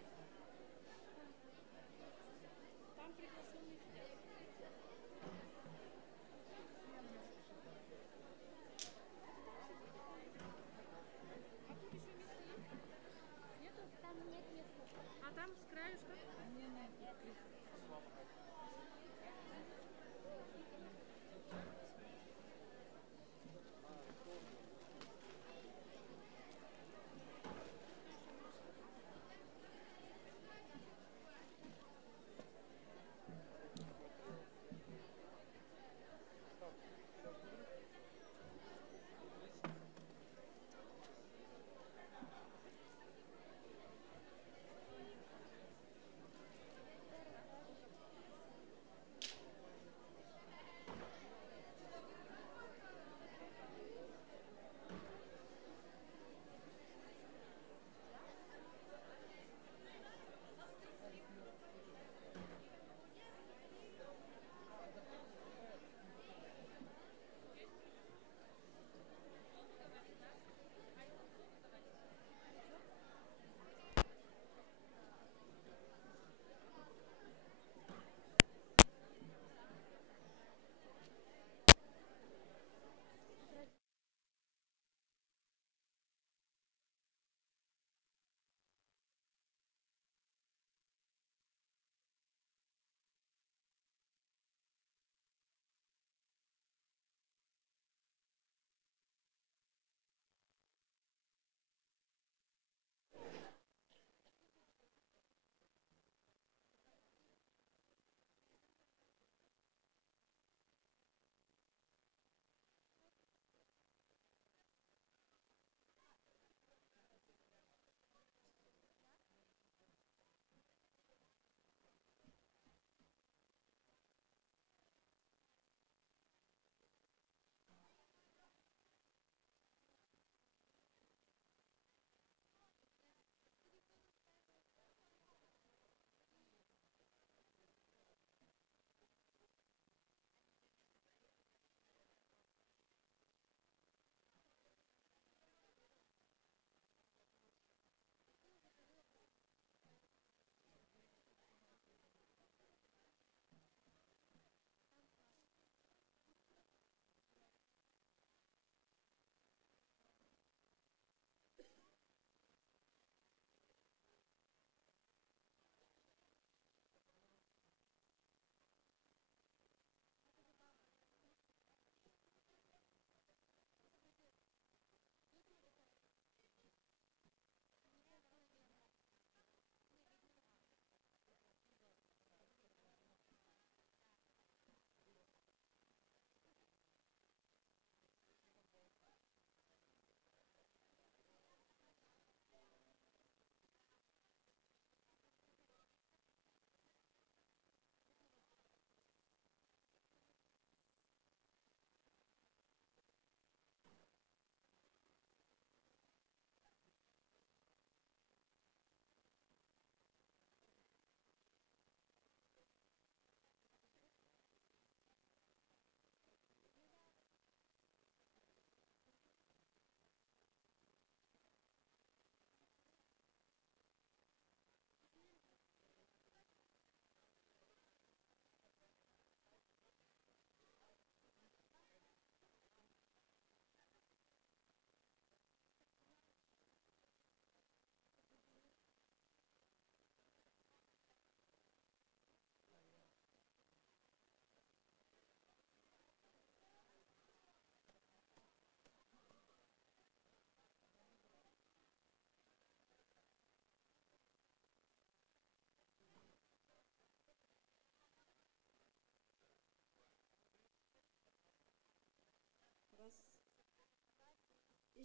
Там приглашенные сидят. А тут еще место есть? Нету? Там нет места. А там с краю что? Нет.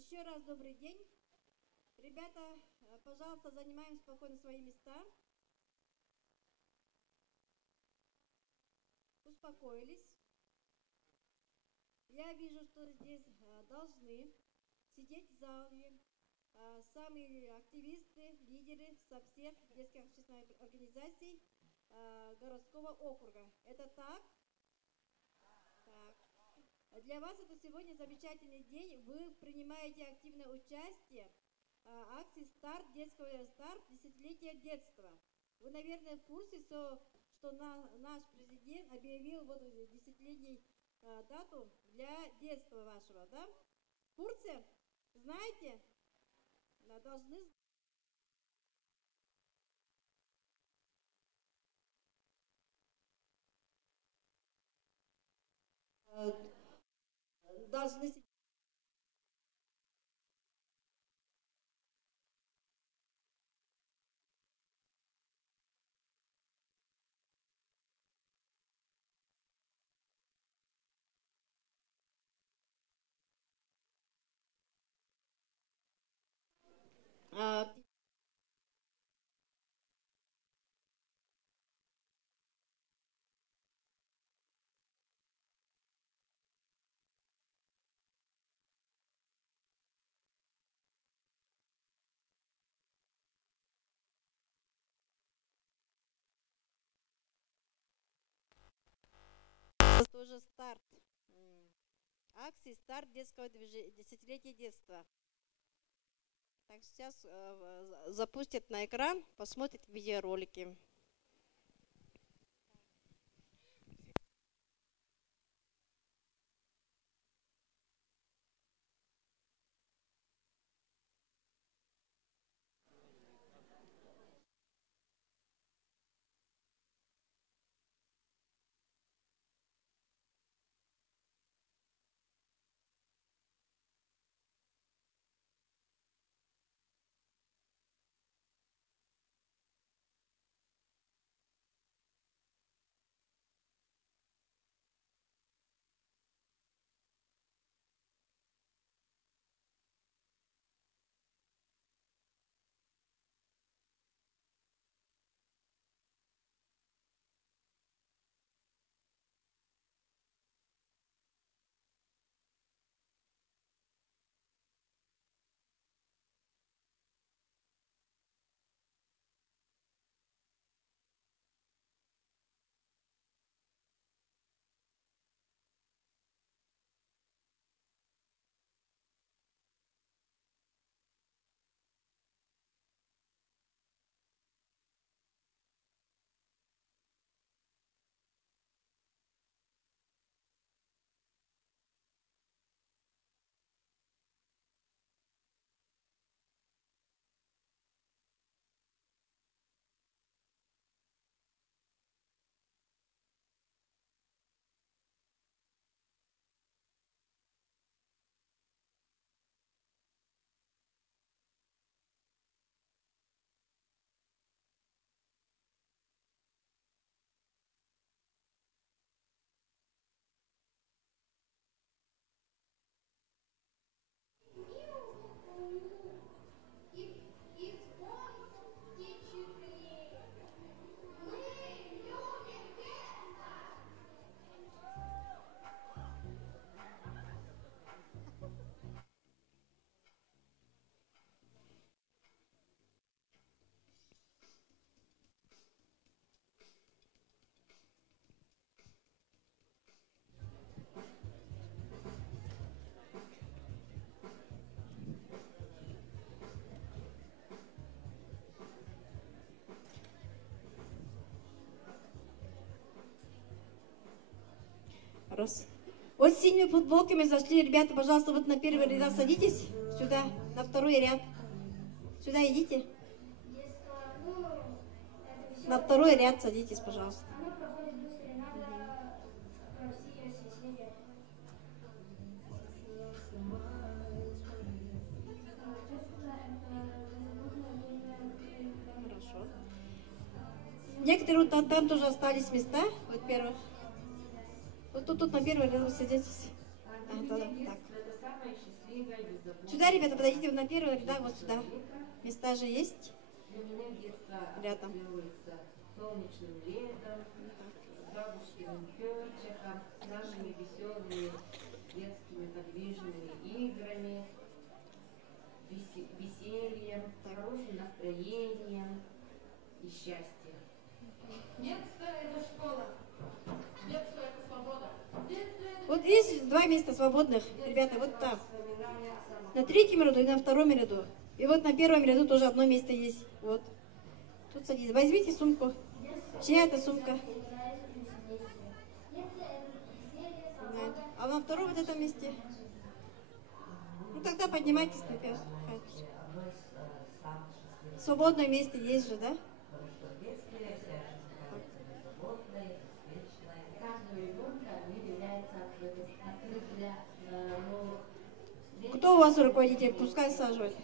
Еще раз добрый день. Ребята, пожалуйста, занимаем спокойно свои места. Успокоились. Я вижу, что здесь должны сидеть в зале самые активисты, лидеры со всех детских общественных организаций городского округа. Это так? Так. Для вас это сегодня замечательный день. Вы принимаете активное участие в акции «Старт детского старт. Десятилетие детства». Вы, наверное, в курсе, что наш президент объявил вот десятилетний дату для детства вашего, да? В курсе? Знаете? Должны должны тоже старт акции «Старт детского десятилетия детства». Так, сейчас запустят на экран, посмотрят видеоролики. Раз. Вот с синими футболками зашли, ребята, пожалуйста, вот на первый ряд садитесь, сюда, на второй ряд. Сюда идите. На второй ряд садитесь, пожалуйста. Хорошо. Некоторые вот там тоже остались места, вот первых. Вот тут на первый ряд садитесь. Так. Это самое счастливое Сюда, ребята, подойдите на первый ряд, вот сюда. Места же есть рядом. Солнечным летом, с бабушкиным перчиком, с нашими веселыми детскими подвижными играми, весельем, хорошим настроением и счастьем. Детство — это школа. Детство — это свобода. Детство — это... Вот есть 2 места свободных, ребята, вот там. На 3-м ряду и на 2-м ряду. И вот на 1-м ряду тоже одно место есть. Вот. Тут садитесь. Возьмите сумку. Чья это сумка? Да. А на 2-м вот этом месте? Ну тогда поднимайтесь наверх. Свободное место есть же, да? Кто у вас руководитель? Пускай саживает.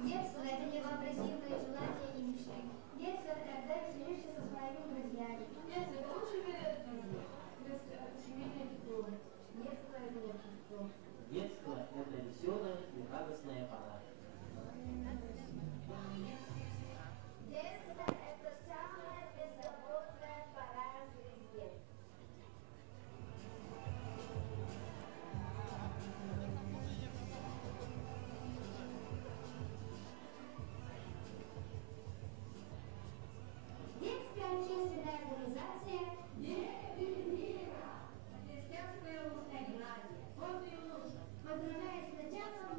Детство — это невообразимые желания и мечты. Детство — это когда веселишься со своими друзьями. Детство — это лучший семейный тепло. Детство — это волшебство. Детство – это веселая и радостная пора. Детство — это самая беззаботная пора жизни. Детская общественная организация Христианская русская гимназия. Поздравляю с началом,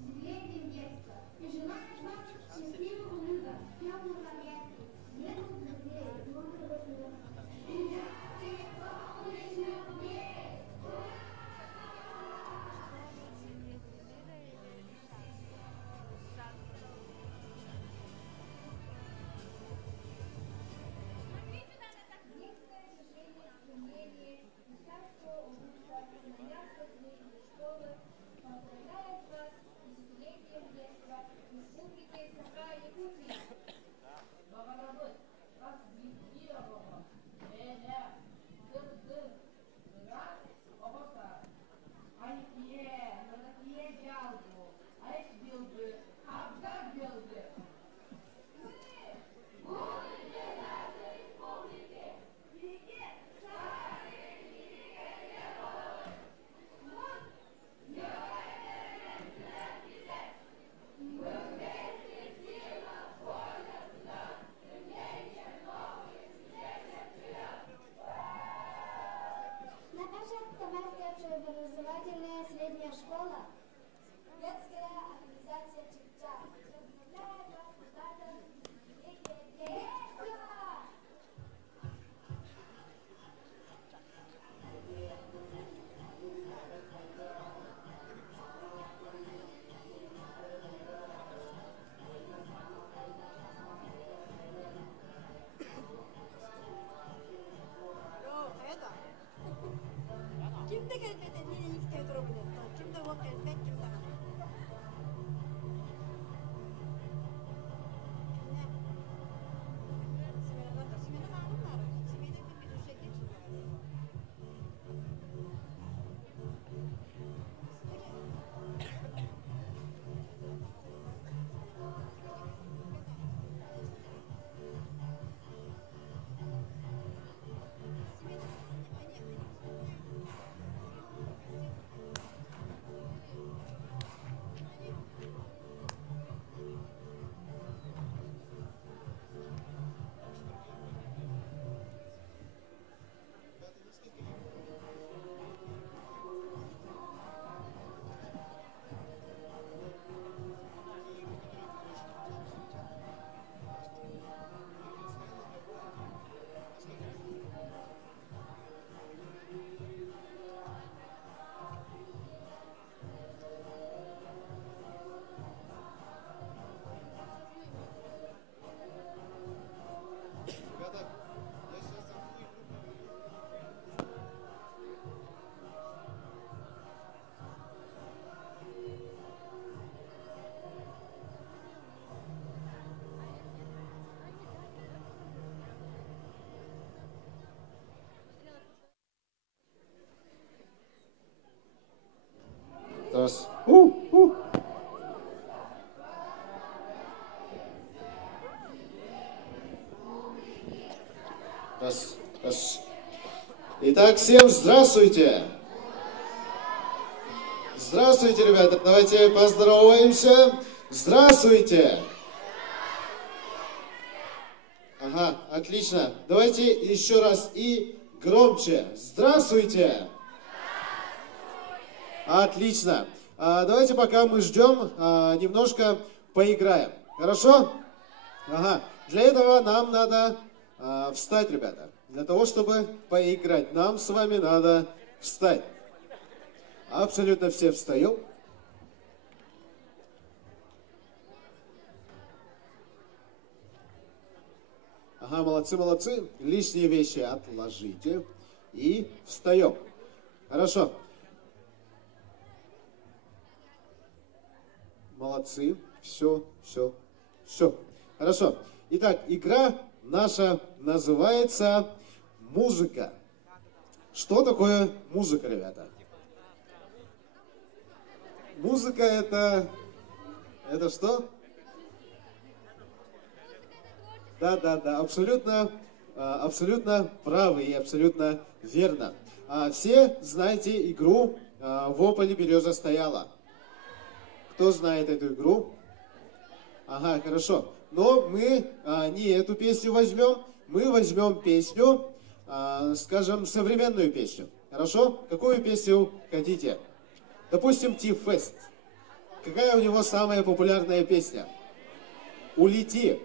с летним детства и желаю вам счастливых улыбок, теплых объятий, нежных друзей, мудрого смеха. Детское движение стремление, искусство, вкуса, славянской средней школы поздравляет вас с десятилетием детства Республики Саха-Якутия. Наша Тамарская общеобразовательная средняя школа, детская организация раз. Раз, раз. Итак, всем здравствуйте. Здравствуйте, ребята. Давайте поздороваемся. Здравствуйте. Ага, отлично. Давайте еще раз и громче. Здравствуйте. Отлично. Давайте, пока мы ждем, немножко поиграем. Хорошо? Ага. Для этого нам надо встать, ребята. Для того, чтобы поиграть, нам с вами надо встать. Абсолютно все встаем. Ага, молодцы, молодцы. Лишние вещи отложите и встаем. Хорошо. Молодцы. Все. Хорошо. Итак, игра наша называется «Музыка». Что такое музыка, ребята? Музыка это что? Да, абсолютно правы и абсолютно верно. Все знаете игру «Во поле береза стояла». Кто знает эту игру? Ага, хорошо. Но мы не эту песню возьмем, мы возьмем песню, скажем, современную песню. Хорошо? Какую песню хотите? Допустим, Ти-Фест. Какая у него самая популярная песня? «Улети».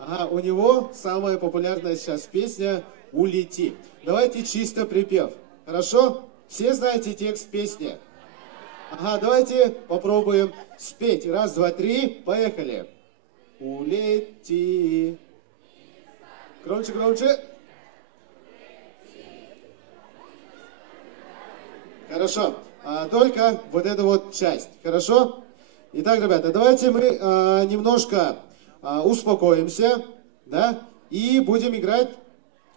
Ага, у него самая популярная сейчас песня «Улети». Давайте чисто припев. Хорошо? Все знаете текст песни? Ага, давайте попробуем спеть. Раз, два, три, поехали. Улети. Громче, громче. Хорошо. Только вот эта вот часть. Хорошо? Итак, ребята, давайте мы немножко успокоимся, да, и будем играть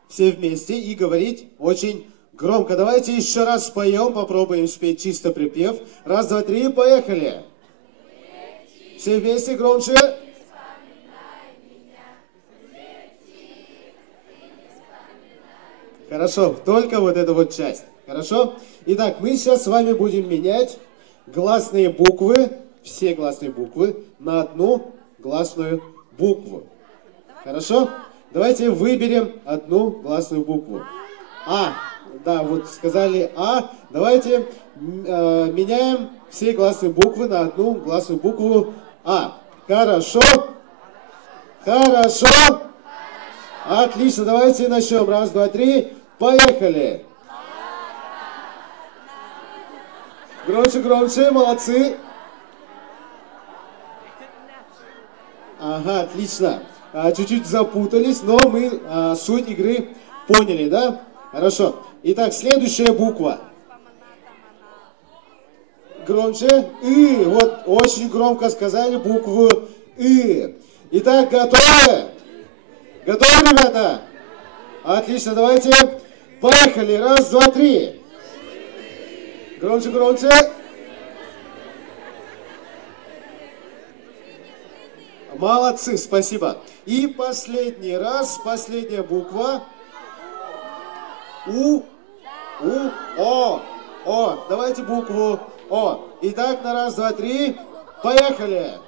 все вместе и говорить очень громко. Давайте еще раз споем, попробуем спеть чисто припев. Раз, два, три, поехали. Все вместе громче. Хорошо, только вот эта вот часть. Хорошо? Итак, мы сейчас с вами будем менять гласные буквы, все гласные буквы, на одну гласную букву. Хорошо? Давайте выберем одну гласную букву. А. Да, вот сказали А. Давайте меняем все гласные буквы на одну гласную букву А. Хорошо? Хорошо? Отлично, давайте начнем. Раз, два, три. Поехали. Громче, громче, молодцы. Ага, отлично. Чуть-чуть запутались, но мы суть игры поняли, да? Хорошо. Итак, следующая буква. Громче. И. Вот очень громко сказали букву И. Итак, готовы? Готовы, ребята? Отлично, давайте. Поехали. Раз, два, три. Громче, громче. Молодцы, спасибо. И последний раз, последняя буква. О. Давайте букву О. Итак, на раз, два, три. Поехали.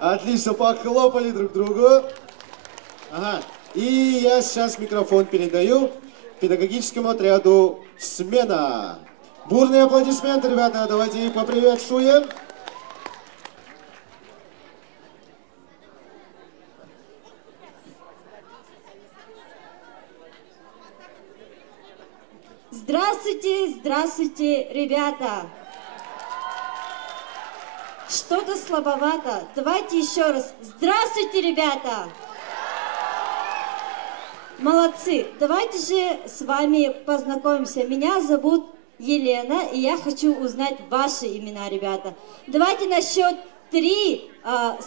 Отлично, похлопали друг другу. Ага. И я сейчас микрофон передаю педагогическому отряду «Смена». Бурные аплодисменты, ребята, давайте их поприветствуем. Здравствуйте, здравствуйте, ребята! Что-то слабовато. Давайте еще раз. Здравствуйте, ребята! Молодцы! Давайте же с вами познакомимся. Меня зовут Елена, и я хочу узнать ваши имена, ребята. Давайте на счет 3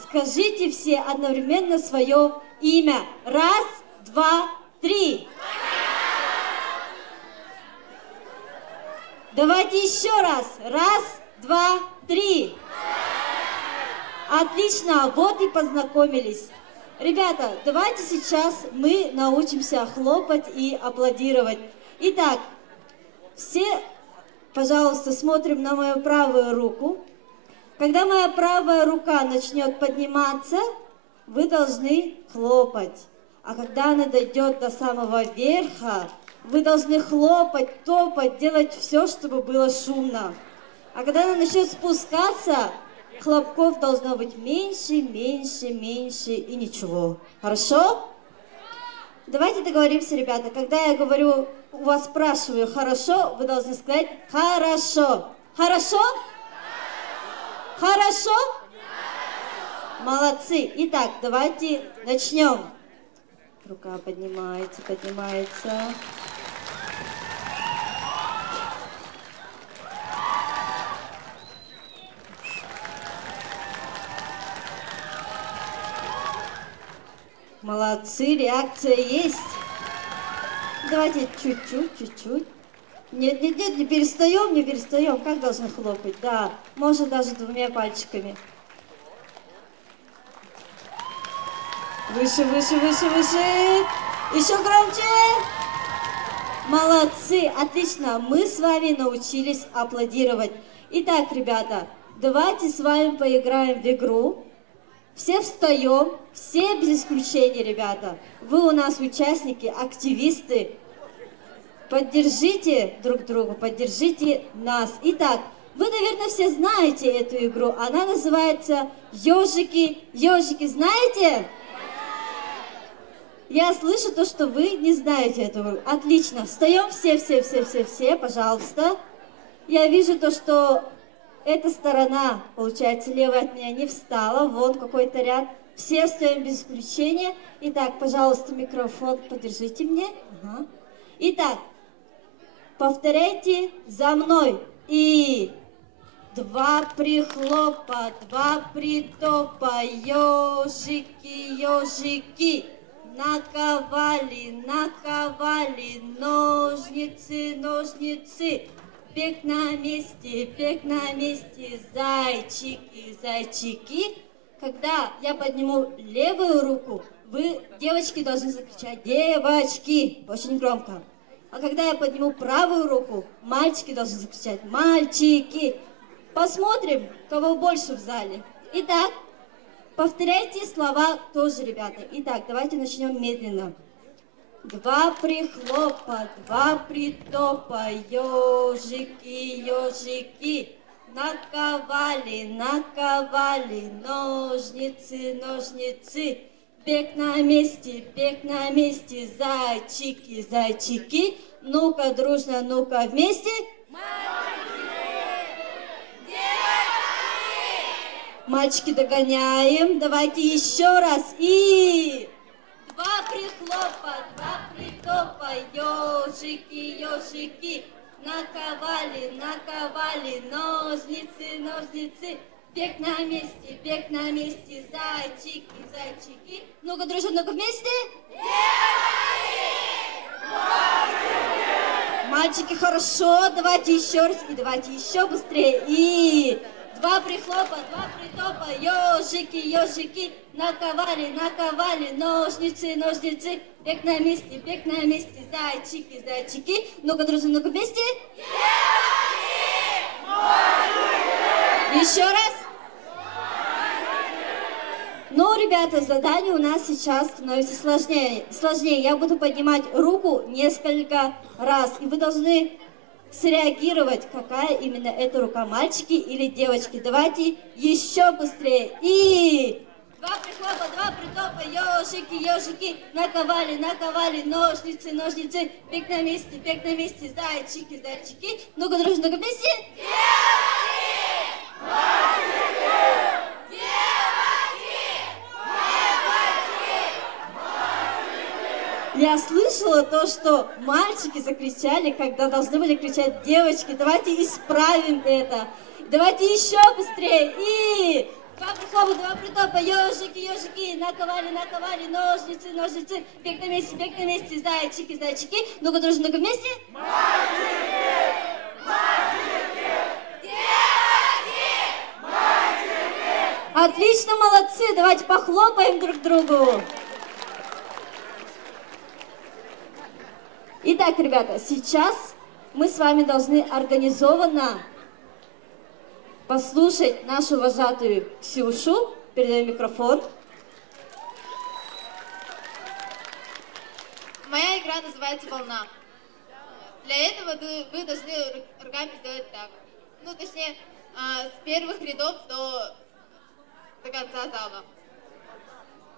скажите все одновременно свое имя. Раз, два, три. Давайте еще раз. Раз, два, три. Отлично, вот и познакомились. Ребята, давайте сейчас мы научимся хлопать и аплодировать. Итак, все, пожалуйста, смотрим на мою правую руку. Когда моя правая рука начнет подниматься, вы должны хлопать. А когда она дойдет до самого верха, вы должны хлопать, топать, делать все, чтобы было шумно. А когда она начнет спускаться, хлопков должно быть меньше, меньше, меньше и ничего. Хорошо? Давайте договоримся, ребята. Когда я говорю, у вас спрашиваю «хорошо», вы должны сказать «хорошо». Хорошо? Хорошо? Молодцы. Итак, давайте начнем. Рука поднимается, поднимается. Молодцы, реакция есть. Давайте чуть-чуть, чуть-чуть. Нет, нет, нет, не перестаем, не перестаем. Как должны хлопать? Да, можно даже двумя пальчиками. Выше, выше, выше, выше. Еще громче. Молодцы, отлично. Мы с вами научились аплодировать. Итак, ребята, давайте с вами поиграем в игру. Все встаем, все без исключения, ребята. Вы у нас участники, активисты. Поддержите друг друга, поддержите нас. Итак, вы, наверное, все знаете эту игру. Она называется «Ежики». Ежики, знаете? Я слышу то, что вы не знаете эту игру. Отлично. Встаем все, пожалуйста. Я вижу то, что эта сторона, получается, левая от меня не встала. Вон какой-то ряд. Все встаем без исключения. Итак, пожалуйста, микрофон подержите мне. Ага. Итак, повторяйте за мной. И 2 прихлопа, 2 притопа, ежики, ежики. Наковали, наковали, ножницы, ножницы. Бег на месте, зайчики, зайчики. Когда я подниму левую руку, вы, девочки, должны закричать «девочки» очень громко. А когда я подниму правую руку, мальчики должны закричать «мальчики». Посмотрим, кого больше в зале. Итак, повторяйте слова тоже, ребята. Итак, давайте начнем медленно. 2 прихлопа, 2 притопа, ежики, ежики. Наковали, наковали, ножницы, ножницы. Бег на месте, зайчики, зайчики. Ну-ка, дружно, ну-ка, вместе. Мальчики, догоняем. Давайте еще раз. И 2 прихлопа, 2 притопа, ежики, ежики. Наковали, наковали, ножницы, ножницы. Бег на месте, зайчики, зайчики. Ну-ка, дружно, ну-ка, вместе. Мальчики, хорошо. Давайте еще раз. И давайте еще быстрее. И 2 прихлопа, 2 притопа, ежики, ежики. Наковали, наковали, ножницы, ножницы. Бег на месте, зайчики, зайчики. Ну-ка, друзья, ну-ка, вместе. Еще раз. Ну, ребята, задание у нас сейчас становится сложнее. Я буду поднимать руку несколько раз, и вы должны среагировать, какая именно эта рука, мальчики или девочки. Давайте еще быстрее. И 2 прихлопа, 2 притопа, ежики, ежики. Наковали, наковали, ножницы, ножницы. Бег на месте, зайчики, зайчики. Ну-ка, дружно, ну-ка, вместе. Я слышала то, что мальчики закричали, когда должны были кричать девочки. Давайте исправим это. Давайте еще быстрее. И 2 прихлопа, 2 притопа, ежики, ежики. Наковали, наковали, ножницы, ножницы. Бег на месте, зайчики, зайчики. Ну-ка, дружно, ну-ка, вместе. Мальчики! Мальчики! Отлично, молодцы. Давайте похлопаем друг другу. Итак, ребята, сейчас мы с вами должны организованно послушать нашу вожатую Ксюшу. Передаю микрофон. Моя игра называется «Волна». Для этого вы должны руками сделать так. Ну, точнее, с первых рядов до конца зала.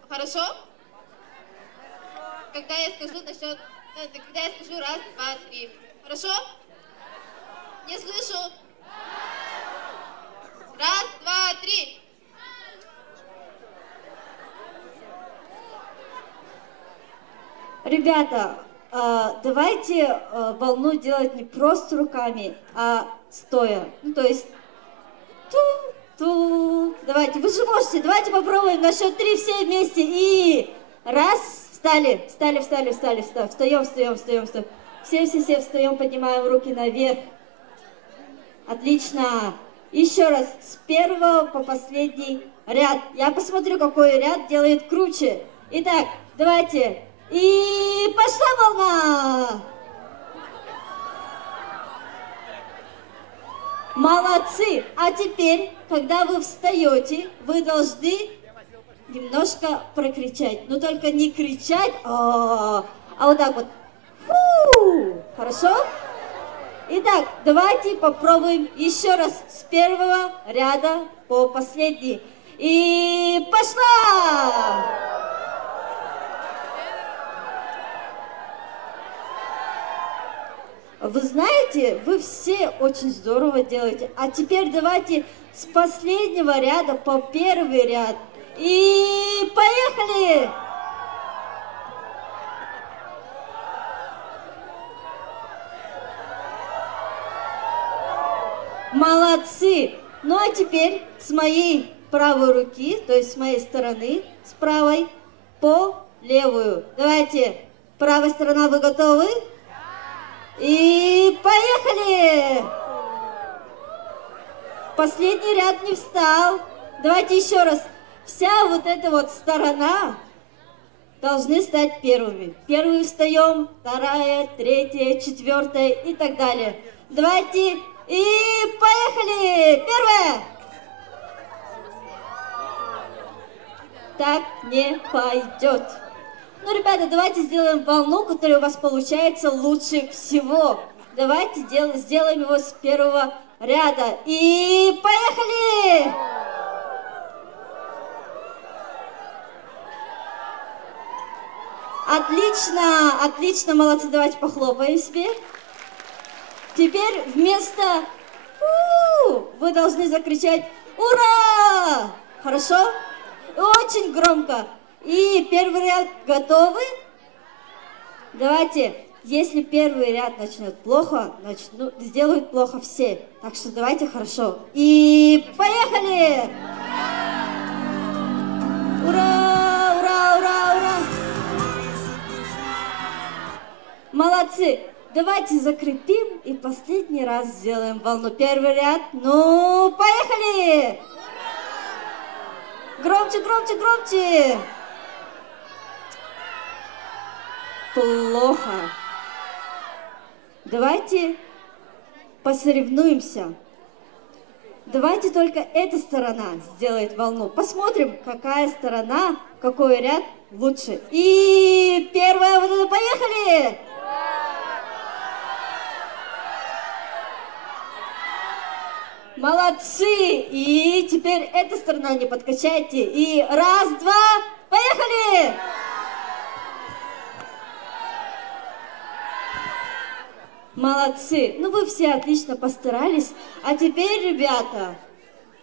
Хорошо? Когда я скажу когда я скажу раз, два, три. Хорошо? Не слышу. Раз, два, три. Ребята, давайте волну делать не просто руками, а стоя. Ну, то есть ту-ту. Давайте, вы же можете. Давайте попробуем на счет 3 все вместе. И раз, встали. Встаем. Все встаем, поднимаем руки наверх. Отлично. Еще раз, с первого по последний ряд. Я посмотрю, какой ряд делает круче. Итак, давайте. И пошла волна! Молодцы! А теперь, когда вы встаете, вы должны немножко прокричать. Но только не кричать, а вот так вот. Фу! Хорошо? Итак, давайте попробуем еще раз с первого ряда по последний. И пошла! Вы знаете, вы все очень здорово делаете. А теперь давайте с последнего ряда по первый ряд. И поехали! Молодцы! Ну а теперь с моей правой руки, то есть с моей стороны, с правой, по левую. Давайте, правая сторона, вы готовы? И поехали! Последний ряд не встал. Давайте еще раз. Вся вот эта вот сторона должны стать первыми. Первые встаем, вторая, третья, четвертая и так далее. Давайте и поехали! Первая! Так не пойдет. Ну, ребята, давайте сделаем волну, которая у вас получается лучше всего. Давайте сделаем его с первого ряда. И поехали! Отлично, отлично, молодцы, давайте похлопаем себе. Теперь вместо «у» вы должны закричать «Ура!» Хорошо? Очень громко. И первый ряд готовы? Давайте, если первый ряд начнет плохо, сделают плохо все. Так что давайте хорошо. И поехали! Ура! Ура! Ура! Ура! Молодцы! Давайте закрепим и последний раз сделаем волну. Первый ряд. Ну, поехали! Громче, громче, громче! Плохо. Давайте посоревнуемся. Давайте только эта сторона сделает волну. Посмотрим, какая сторона, какой ряд лучше. И первая, вот это, поехали! Молодцы! И теперь эта сторона не подкачайте. И раз, два, поехали! Молодцы! Ну вы все отлично постарались. А теперь, ребята,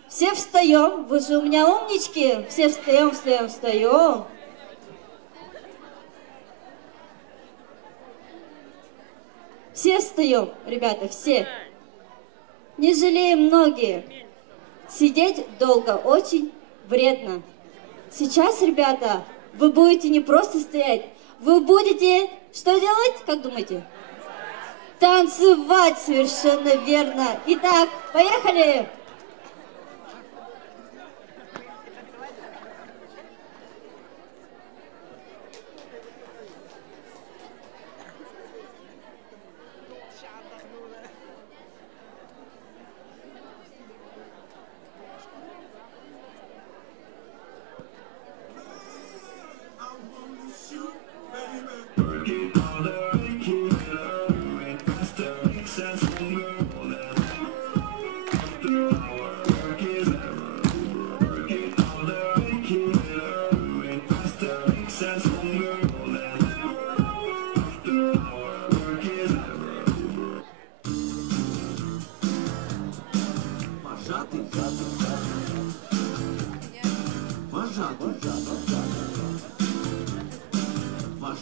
все встаем. Вы же у меня умнички. Все встаем, встаем, встаем. Все встаем, ребята, все. Не жалеем ноги. Сидеть долго очень вредно. Сейчас, ребята, вы будете не просто стоять, вы будете что делать, как думаете? Танцевать, совершенно верно. Итак, поехали!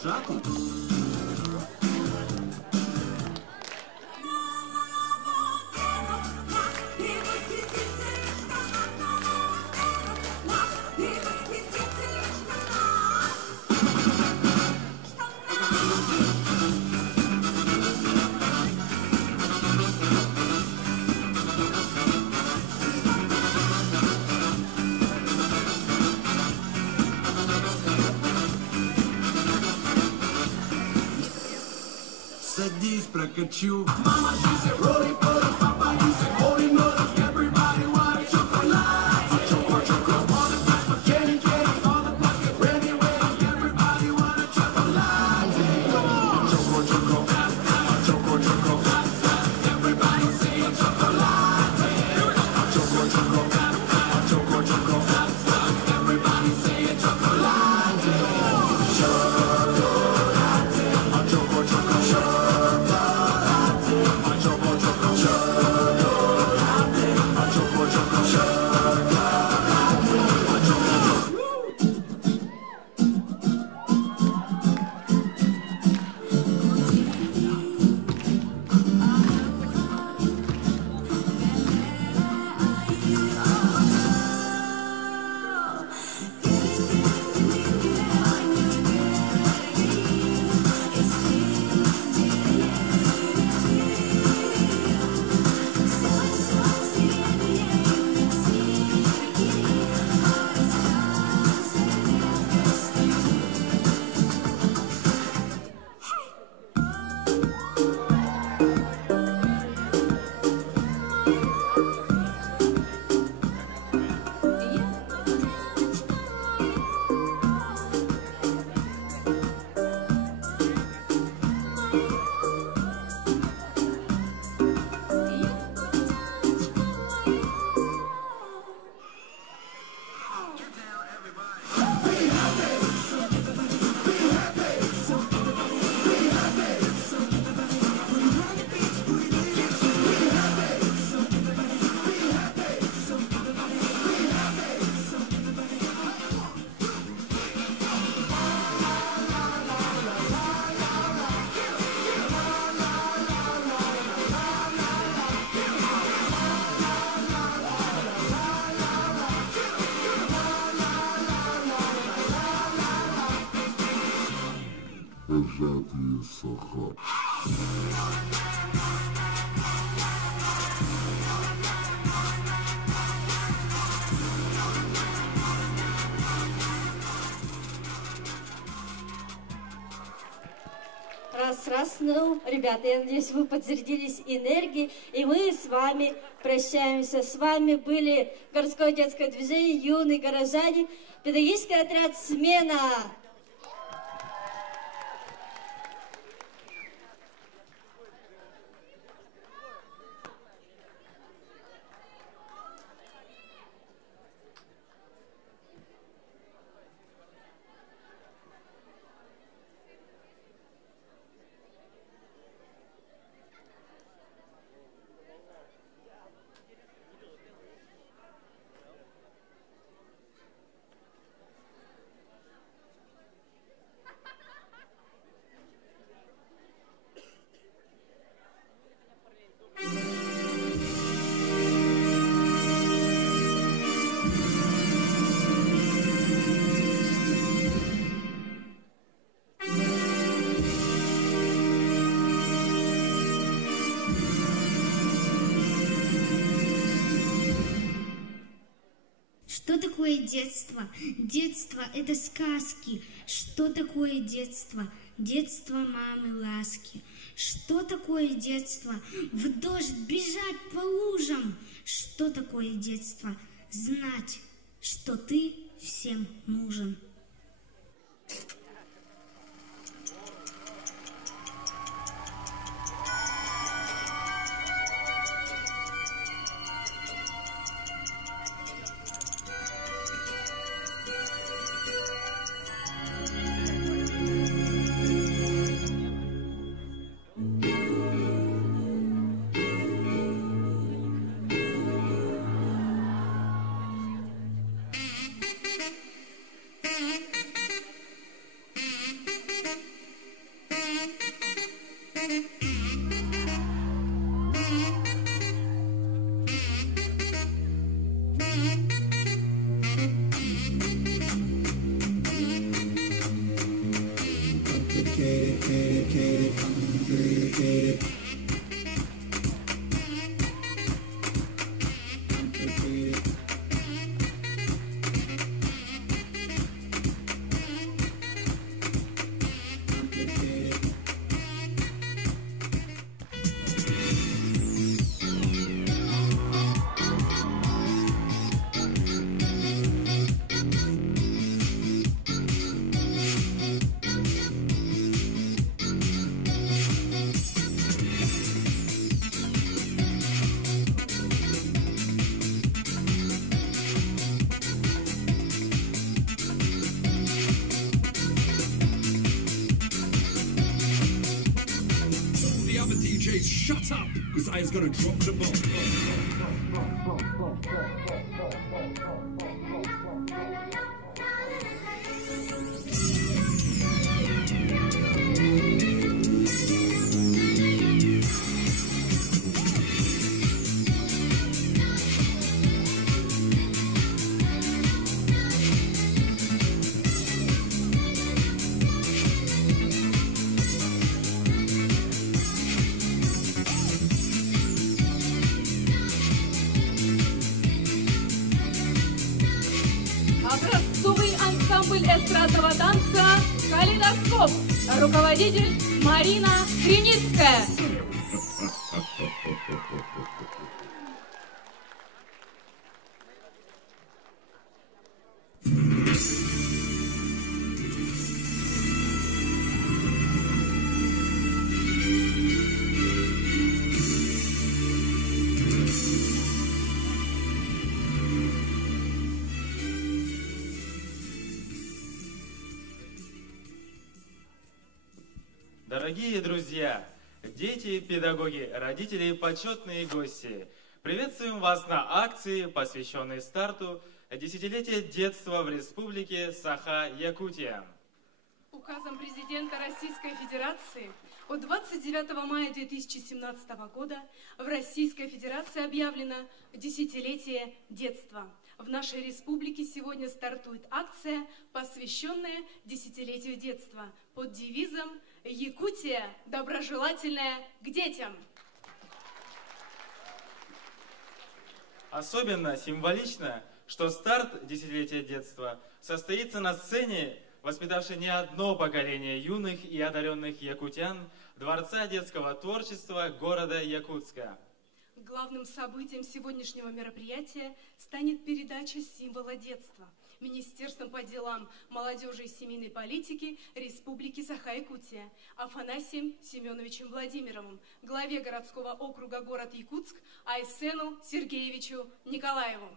вожатый. Садись, прокачу. Мама, she said, roll it, papa, he said, hold it, mother. Everybody want a chocolate. A choco, all the time for candy, all the blocks get ready, ready. Everybody want a chocolate. A choco, everybody say a chocolate. A choco, everybody say a chocolate. Вожатые Саха. Раз, ну, ребята, я надеюсь, вы подзарядились энергией, и мы с вами прощаемся. С вами были городское детское движение «Юные горожане», педагогический отряд «Смена». Что такое детство? Детство – это сказки. Что такое детство? Детство мамы ласки. Что такое детство? В дождь бежать по лужам. Что такое детство? Знать, что ты всем нужен. Complicated. The other DJs, shut up, because I was gonna drop the bomb. Образцовый ансамбль эстрадного танца «Калейдоскоп». Руководитель Марина Криницкая. Дорогие друзья, дети, педагоги, родители и почетные гости, приветствуем вас на акции, посвященной старту десятилетия детства в Республике Саха-Якутия. Указом президента Российской Федерации от 29 мая 2017 года в Российской Федерации объявлено десятилетие детства. В нашей республике сегодня стартует акция, посвященная десятилетию детства под девизом «Якутия доброжелательная к детям». Особенно символично, что старт десятилетия детства состоится на сцене, воспитавшей не одно поколение юных и одаренных якутян, Дворца детского творчества города Якутска. Главным событием сегодняшнего мероприятия станет передача символа детства Министерством по делам молодежи и семейной политики Республики Саха-Якутия Афанасием Семеновичем Владимировым, главе городского округа город Якутск Айсену Сергеевичу Николаеву.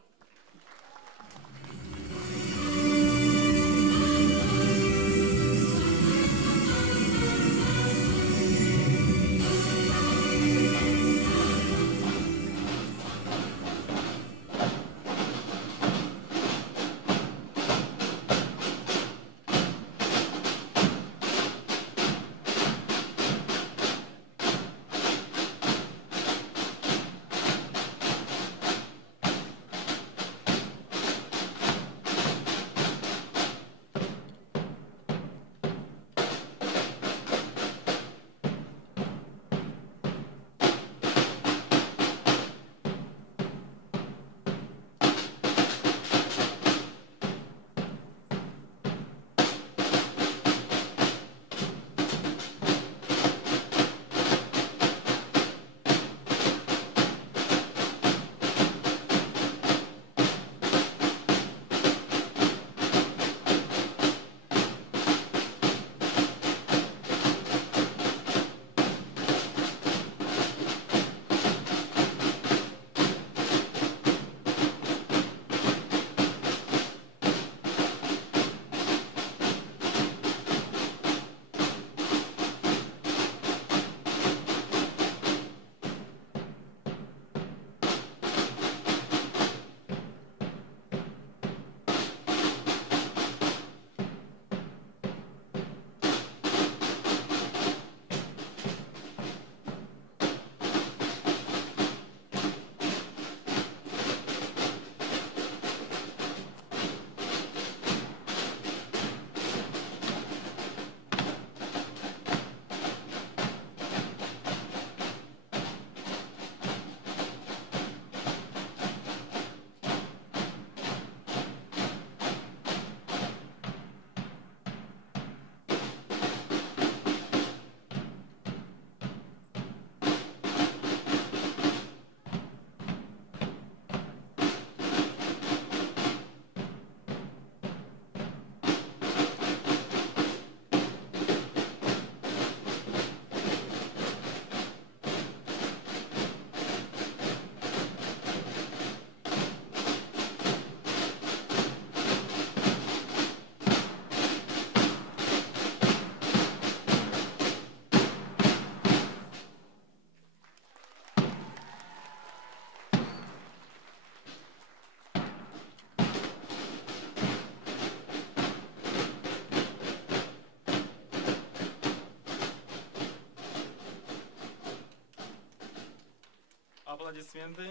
Аплодисменты.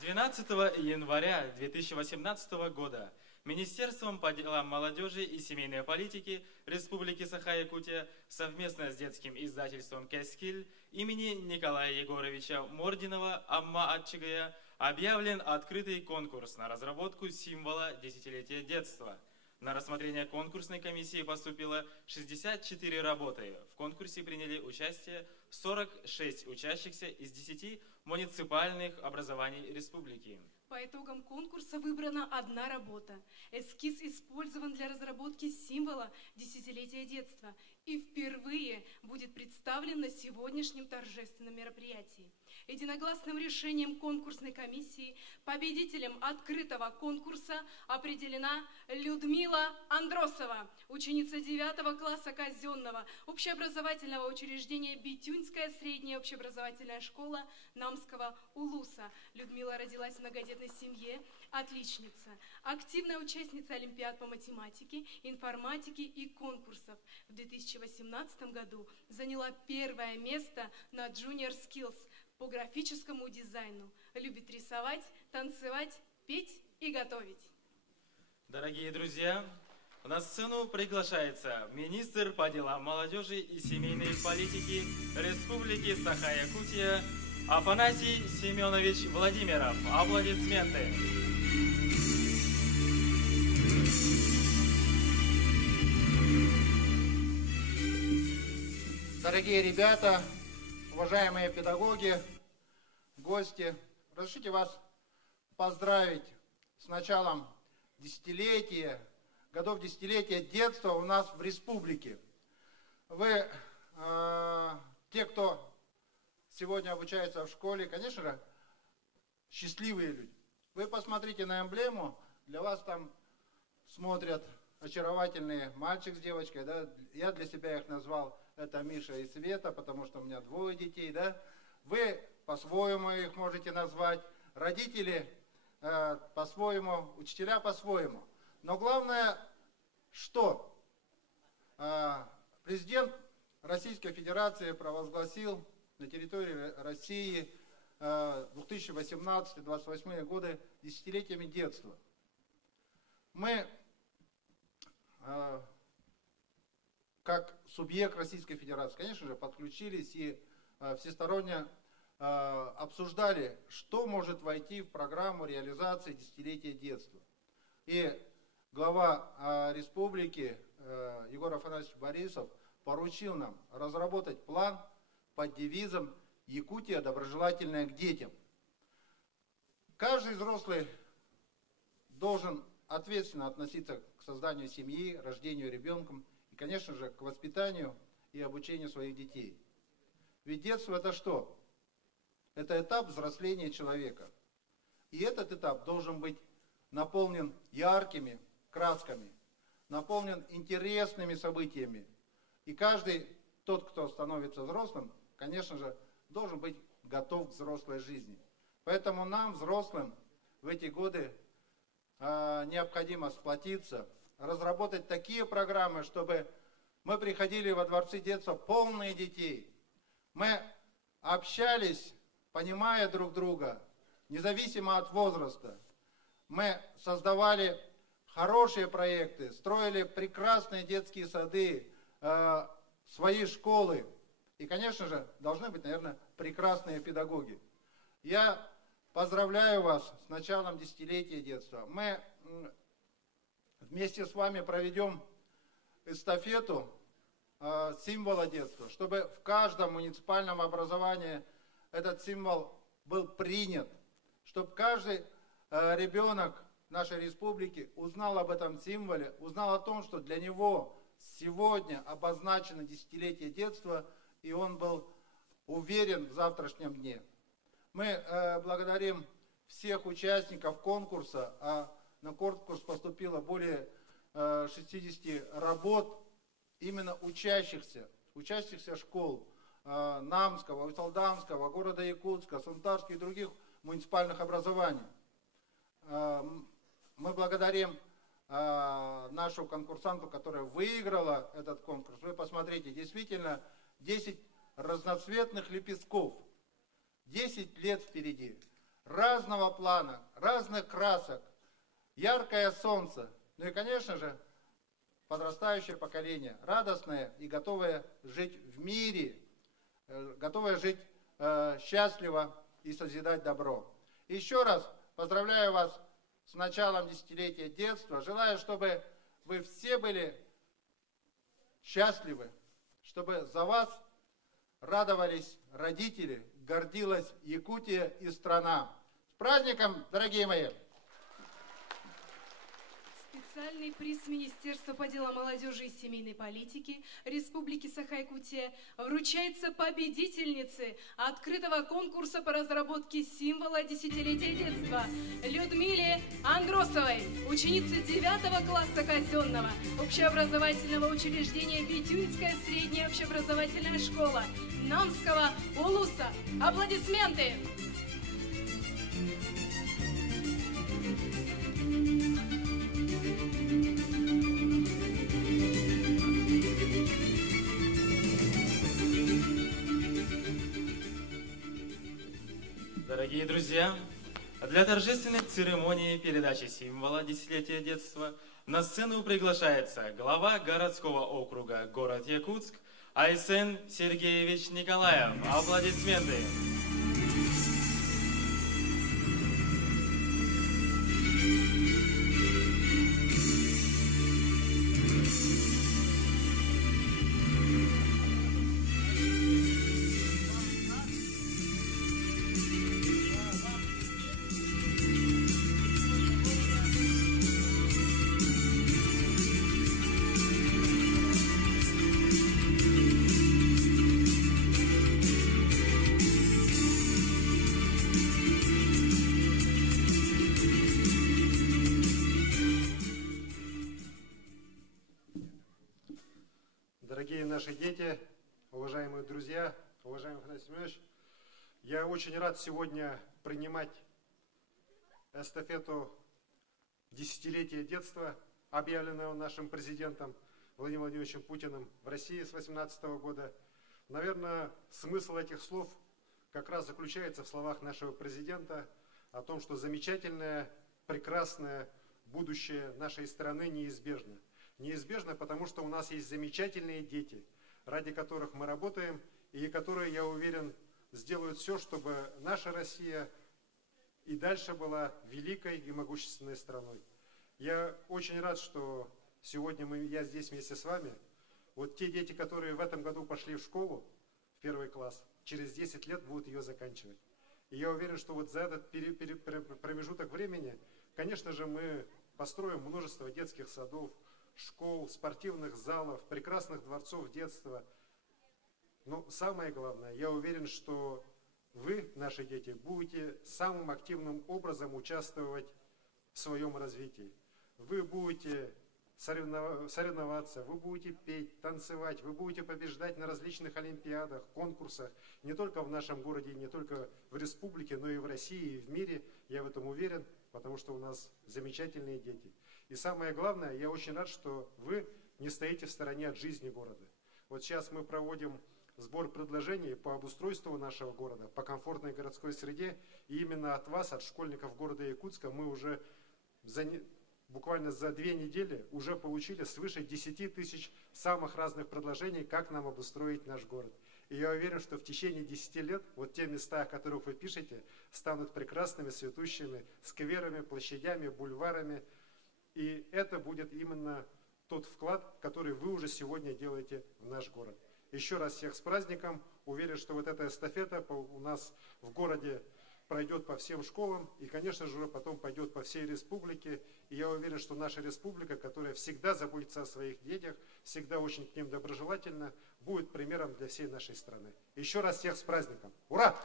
12 января 2018 года Министерством по делам молодежи и семейной политики Республики Саха-Якутия совместно с детским издательством «Кескиль» имени Николая Егоровича Мординова Амма Атчигая объявлен открытый конкурс на разработку символа десятилетия детства. На рассмотрение конкурсной комиссии поступило 64 работы. В конкурсе приняли участие 46 учащихся из 10 муниципальных образований республики. По итогам конкурса выбрана одна работа. Эскиз использован для разработки символа десятилетия детства и впервые будет представлен на сегодняшнем торжественном мероприятии. Единогласным решением конкурсной комиссии победителем открытого конкурса определена Людмила Андросова, ученица 9 класса казенного общеобразовательного учреждения Битюнская средняя общеобразовательная школа Намского Улуса. Людмила родилась в многодетной семье, отличница, активная участница олимпиад по математике, информатике и конкурсов. В 2018 году заняла первое место на Junior Skills по графическому дизайну. Любит рисовать, танцевать, петь и готовить. Дорогие друзья, на сцену приглашается министр по делам молодежи и семейной политики Республики Саха-Якутия Афанасий Семенович Владимиров. Аплодисменты. Дорогие ребята, уважаемые педагоги, гости, разрешите вас поздравить с началом годов десятилетия детства у нас в республике. Вы, те, кто сегодня обучается в школе, конечно же, счастливые люди. Вы посмотрите на эмблему, для вас там смотрят очаровательные мальчик с девочкой, да? Я для себя их назвал, это Миша и Света, потому что у меня 2 детей, да? Вы по-своему их можете назвать, родители по-своему, учителя по-своему. Но главное, что президент Российской Федерации провозгласил на территории России 2018-2028 годы десятилетиями детства. Мы, как субъект Российской Федерации, конечно же, подключились и всесторонне обсуждали, что может войти в программу реализации десятилетия детства. И глава республики Егор Афанасьевич Борисов поручил нам разработать план под девизом «Якутия доброжелательная к детям». Каждый взрослый должен ответственно относиться к созданию семьи, рождению ребенком и, конечно же, к воспитанию и обучению своих детей. Ведь детство – это что? Это этап взросления человека. И этот этап должен быть наполнен яркими красками, наполнен интересными событиями. И каждый, тот, кто становится взрослым, конечно же, должен быть готов к взрослой жизни. Поэтому нам, взрослым, в эти годы необходимо сплотиться, разработать такие программы, чтобы мы приходили во дворцы детства полные детей. Мы общались, понимая друг друга, независимо от возраста. Мы создавали хорошие проекты, строили прекрасные детские сады, свои школы. И, конечно же, должны быть, наверное, прекрасные педагоги. Я поздравляю вас с началом десятилетия детства. Мы вместе с вами проведем эстафету символа детства, чтобы в каждом муниципальном образовании этот символ был принят, чтобы каждый ребенок нашей республики узнал об этом символе, узнал о том, что для него сегодня обозначено десятилетие детства, и он был уверен в завтрашнем дне. Мы благодарим всех участников конкурса, а на конкурс поступило более 60 работ именно учащихся школ Намского, Уйсалдамского, города Якутска, Сунтарских и других муниципальных образований. Мы благодарим нашу конкурсантку, которая выиграла этот конкурс. Вы посмотрите, действительно 10 разноцветных лепестков. 10 лет впереди. Разного плана, разных красок, яркое солнце. Ну и, конечно же, подрастающее поколение, радостное и готовое жить в мире, готовое жить счастливо и созидать добро. Еще раз поздравляю вас с началом десятилетия детства. Желаю, чтобы вы все были счастливы, чтобы за вас радовались родители, гордилась Якутия и страна. С праздником, дорогие мои! Специальный приз Министерства по делам молодежи и семейной политики Республики Саха-Якутия вручается победительнице открытого конкурса по разработке символа десятилетия детства Людмиле Андросовой, ученице 9 класса казенного общеобразовательного учреждения Битюнская средняя общеобразовательная школа Намского Улуса. Аплодисменты! Дорогие друзья, для торжественной церемонии передачи символа десятилетия детства на сцену приглашается глава городского округа город Якутск Айсен Сергеевич Николаев. Аплодисменты! Дорогие наши дети, уважаемые друзья, уважаемый Афанасий Семенович, я очень рад сегодня принимать эстафету десятилетия детства, объявленного нашим президентом Владимиром Владимировичем Путиным в России с 2018 года. Наверное, смысл этих слов как раз заключается в словах нашего президента о том, что замечательное, прекрасное будущее нашей страны неизбежно. Неизбежно, потому что у нас есть замечательные дети, ради которых мы работаем, и которые, я уверен, сделают все, чтобы наша Россия и дальше была великой и могущественной страной. Я очень рад, что сегодня я здесь вместе с вами. Вот те дети, которые в этом году пошли в школу, в 1 класс, через 10 лет будут ее заканчивать. И я уверен, что вот за этот промежуток времени, конечно же, мы построим множество детских садов, школ, спортивных залов, прекрасных дворцов детства. Но самое главное, я уверен, что вы, наши дети, будете самым активным образом участвовать в своем развитии. Вы будете соревноваться, вы будете петь, танцевать, вы будете побеждать на различных олимпиадах, конкурсах, не только в нашем городе, не только в республике, но и в России, и в мире. Я в этом уверен, потому что у нас замечательные дети. И самое главное, я очень рад, что вы не стоите в стороне от жизни города. Вот сейчас мы проводим сбор предложений по обустройству нашего города, по комфортной городской среде. И именно от вас, от школьников города Якутска, мы уже буквально за 2 недели уже получили свыше 10 тысяч самых разных предложений, как нам обустроить наш город. И я уверен, что в течение 10 лет вот те места, о которых вы пишете, станут прекрасными, цветущими скверами, площадями, бульварами. И это будет именно тот вклад, который вы уже сегодня делаете в наш город. Еще раз всех с праздником. Уверен, что вот эта эстафета у нас в городе пройдет по всем школам и, конечно же, потом пойдет по всей республике. И я уверен, что наша республика, которая всегда заботится о своих детях, всегда очень к ним доброжелательна, будет примером для всей нашей страны. Еще раз всех с праздником. Ура!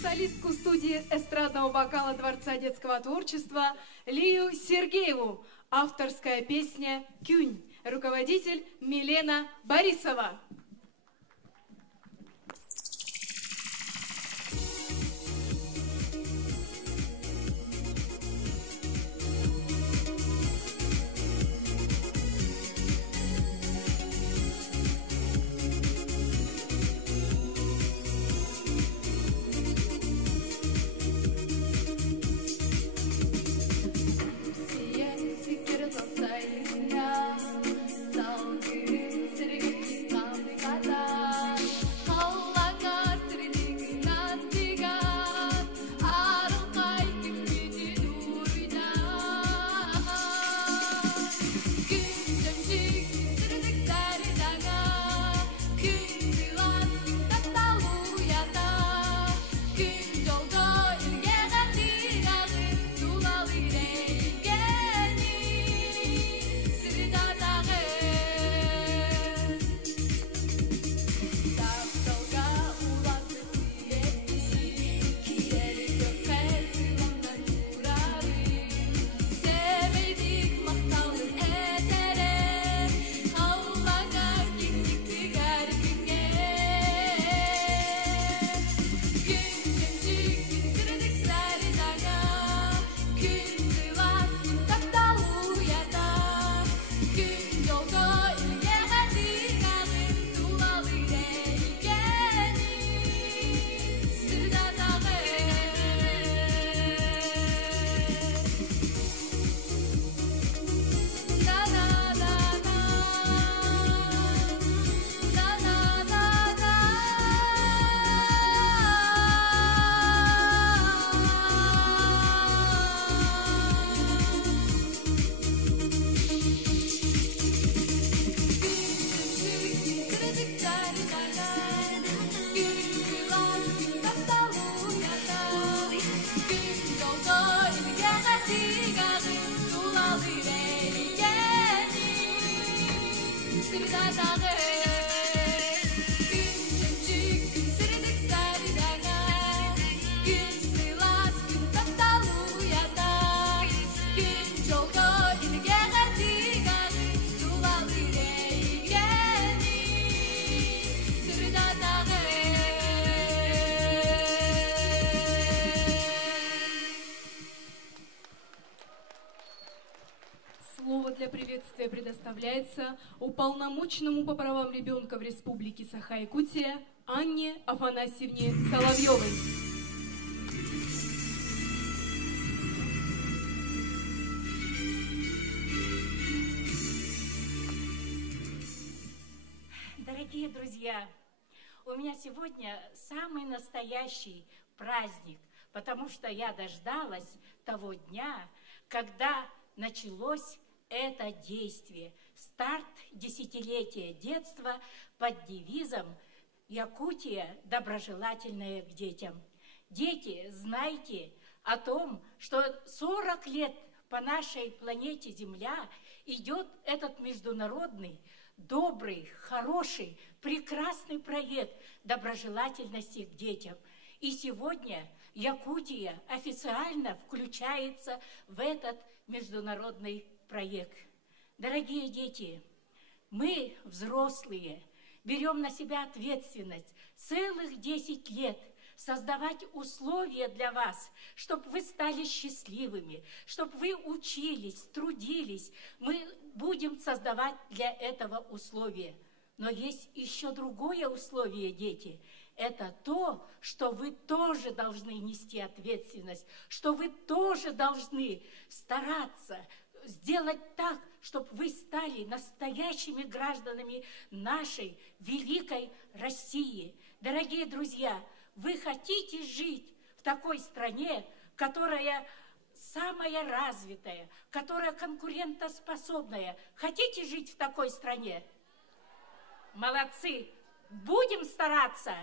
Солистку студии эстрадного вокала Дворца детского творчества Лию Сергееву. Авторская песня «Кюнь». Руководитель Милена Борисова. Слово для приветствия предоставляется уполномоченному по правам ребенка в Республике Саха-Якутия Анне Афанасьевне Соловьевой. Дорогие друзья, у меня сегодня самый настоящий праздник, потому что я дождалась того дня, когда началось это действие. Старт десятилетия детства под девизом «Якутия доброжелательная к детям». Дети, знайте о том, что 40 лет по нашей планете Земля идет этот международный, добрый, хороший, прекрасный проект доброжелательности к детям. И сегодня Якутия официально включается в этот международный проект. Дорогие дети, мы, взрослые, берем на себя ответственность целых 10 лет создавать условия для вас, чтобы вы стали счастливыми, чтобы вы учились, трудились. Мы будем создавать для этого условия. Но есть еще другое условие, дети. Это то, что вы тоже должны нести ответственность, что вы тоже должны стараться сделать так, чтобы вы стали настоящими гражданами нашей великой России. Дорогие друзья, вы хотите жить в такой стране, которая самая развитая, которая конкурентоспособная? Хотите жить в такой стране? Молодцы! Будем стараться!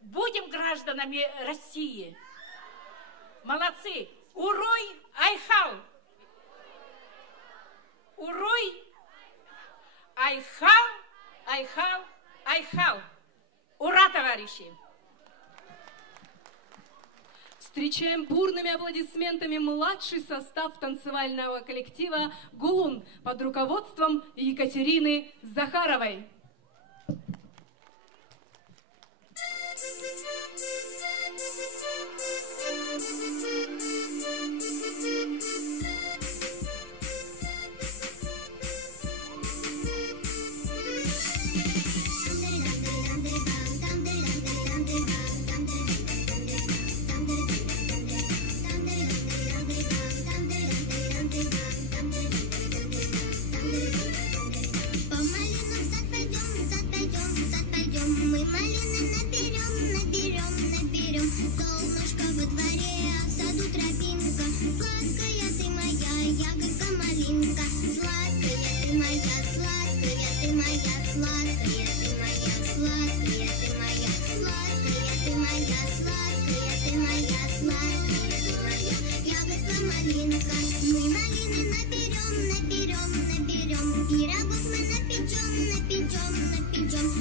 Будем гражданами России! Молодцы! Уруй айхал! Уруй айхал, айхал, айхал! Ура, товарищи! Встречаем бурными аплодисментами младший состав танцевального коллектива «Гулун» под руководством Екатерины Захаровой. Мы малины наберем, солнышко во дворе, а в саду тропинка. Сладкая ты моя, ягодка малинка. Сладкая ты моя, сладкая ты моя, сладкая ты моя, сладкая ты моя, сладкая ты моя, сладкая ты моя, сладкая ты моя, ягодка малинка. Мы малины наберем, пирогов мы напечем.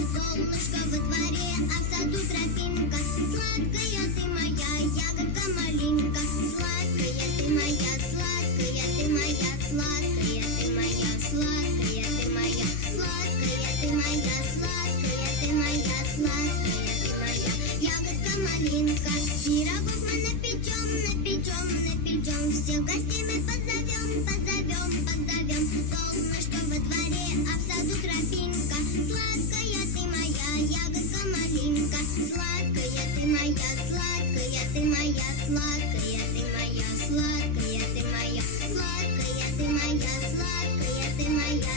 Солнышко во дворе, а в саду тропинка. Сладкая ты моя, ягодка малинка. Сладкая ты моя, сладкая ты моя, сладкая ты моя, сладкая ты моя, сладкая ты моя, сладкая ты моя, сладкая ты моя, ягодка малинка. Пирогов мы напечем. Всех гостей мы позовем. Солнышко во дворе, а в саду тропинка. Сладкая ты моя, ягодка малинка. Сладкая ты моя, сладкая ты моя, сладкая ты моя, сладкая ты моя, сладкая ты моя, сладкая ты моя,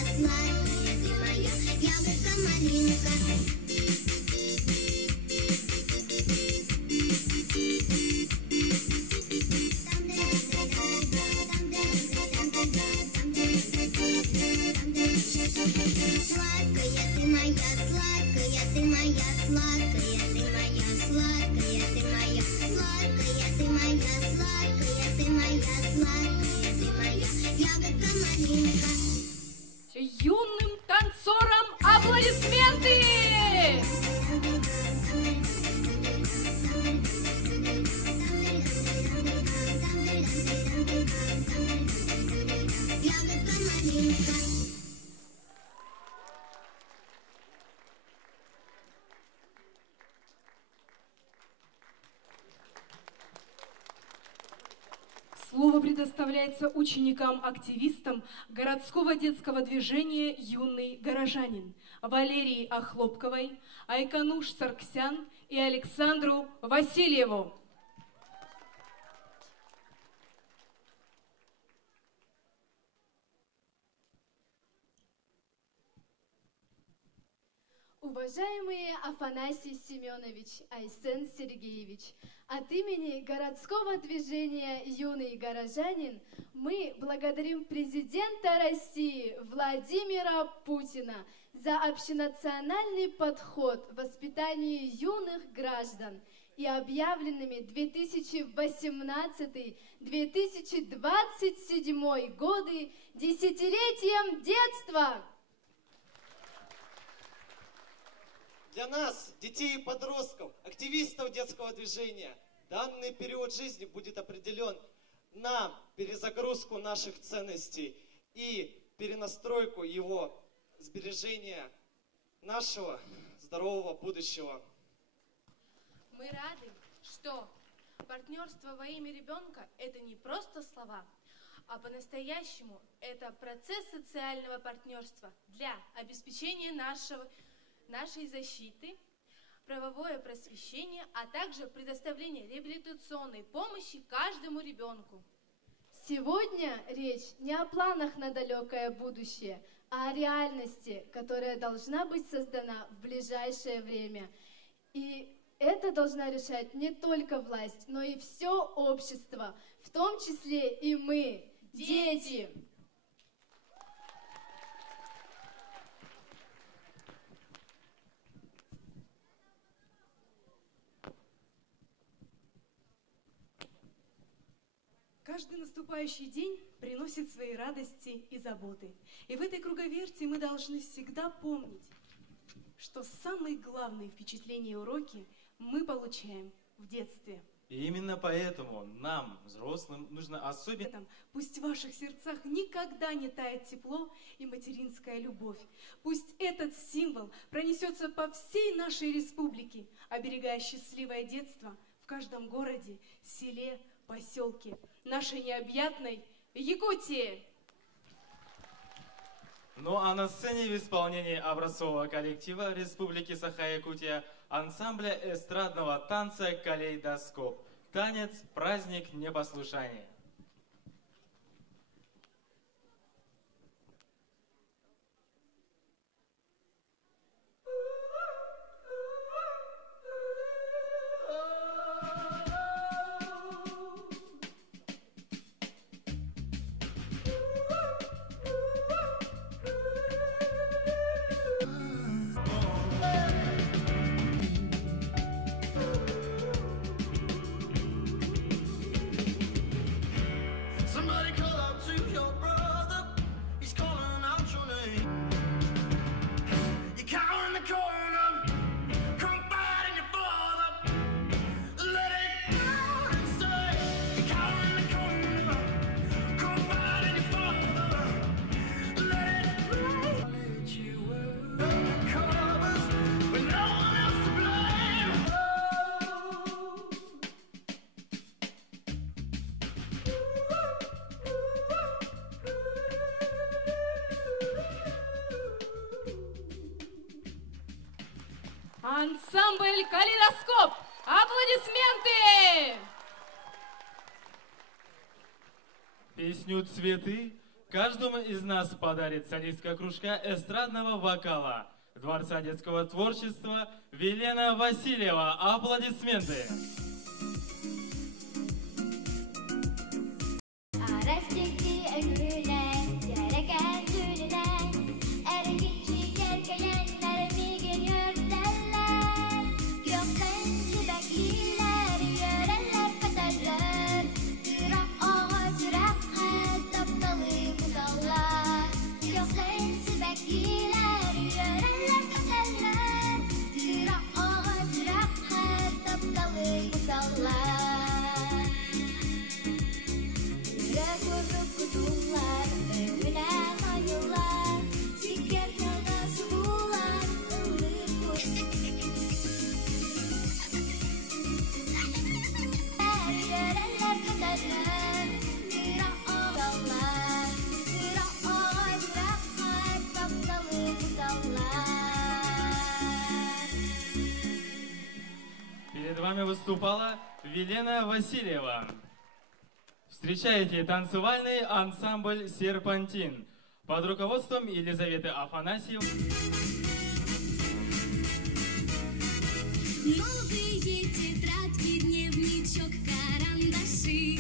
Аплодисменты! Слово предоставляется ученикам-активистам городского детского движения «Юный горожанин» Валерии Охлопковой, Айкануш Сарксян и Александру Васильеву. Уважаемые Афанасий Семенович, Айсен Сергеевич, от имени городского движения «Юный горожанин» мы благодарим президента России Владимира Путина за общенациональный подход в воспитании юных граждан и объявленными 2018-2027 годы десятилетием детства. Для нас, детей и подростков, активистов детского движения, данный период жизни будет определен на перезагрузку наших ценностей и перенастройку его сбережения нашего здорового будущего. Мы рады, что партнерство во имя ребенка – это не просто слова, а по-настоящему это процесс социального партнерства для обеспечения нашей защиты, правовое просвещение, а также предоставление реабилитационной помощи каждому ребенку. Сегодня речь не о планах на далекое будущее, а о реальности, которая должна быть создана в ближайшее время. И это должна решать не только власть, но и все общество, в том числе и мы, дети. Каждый наступающий день приносит свои радости и заботы. И в этой круговерти мы должны всегда помнить, что самые главные впечатления и уроки мы получаем в детстве. И именно поэтому нам, взрослым, нужно особенно... Пусть в ваших сердцах никогда не тает тепло и материнская любовь. Пусть этот символ пронесется по всей нашей республике, оберегая счастливое детство в каждом городе, селе, поселке нашей необъятной Якутии. Ну а на сцене в исполнении образцового коллектива Республики Саха-Якутия ансамбля эстрадного танца «Калейдоскоп». Танец «Праздник непослушания». Somebody call out to your brother. He's calling out your name. You cower in the corner. Come fight in your father. Let it go inside. You cower in the corner. Come fight in your father. Let it go. Let you under covers with no one else to blame. Ансамбль «Калейдоскоп». Аплодисменты! Песню «Цветы» каждому из нас подарит солистка кружка эстрадного вокала Дворца детского творчества Велена Васильева. Аплодисменты! Araçtaki ömürler, gereken türler, erkekçi gergeyenler bir gün yörderler. Gökten sübekliler, yöreller katarlar, yürek ağaç rahat, taptalı budallar. Gökten sübekliler, yöreller вами выступала Велена Васильева. Встречайте танцевальный ансамбль «Серпантин» под руководством Елизаветы Афанасьевой. Новые тетрадки, дневничок, карандаши.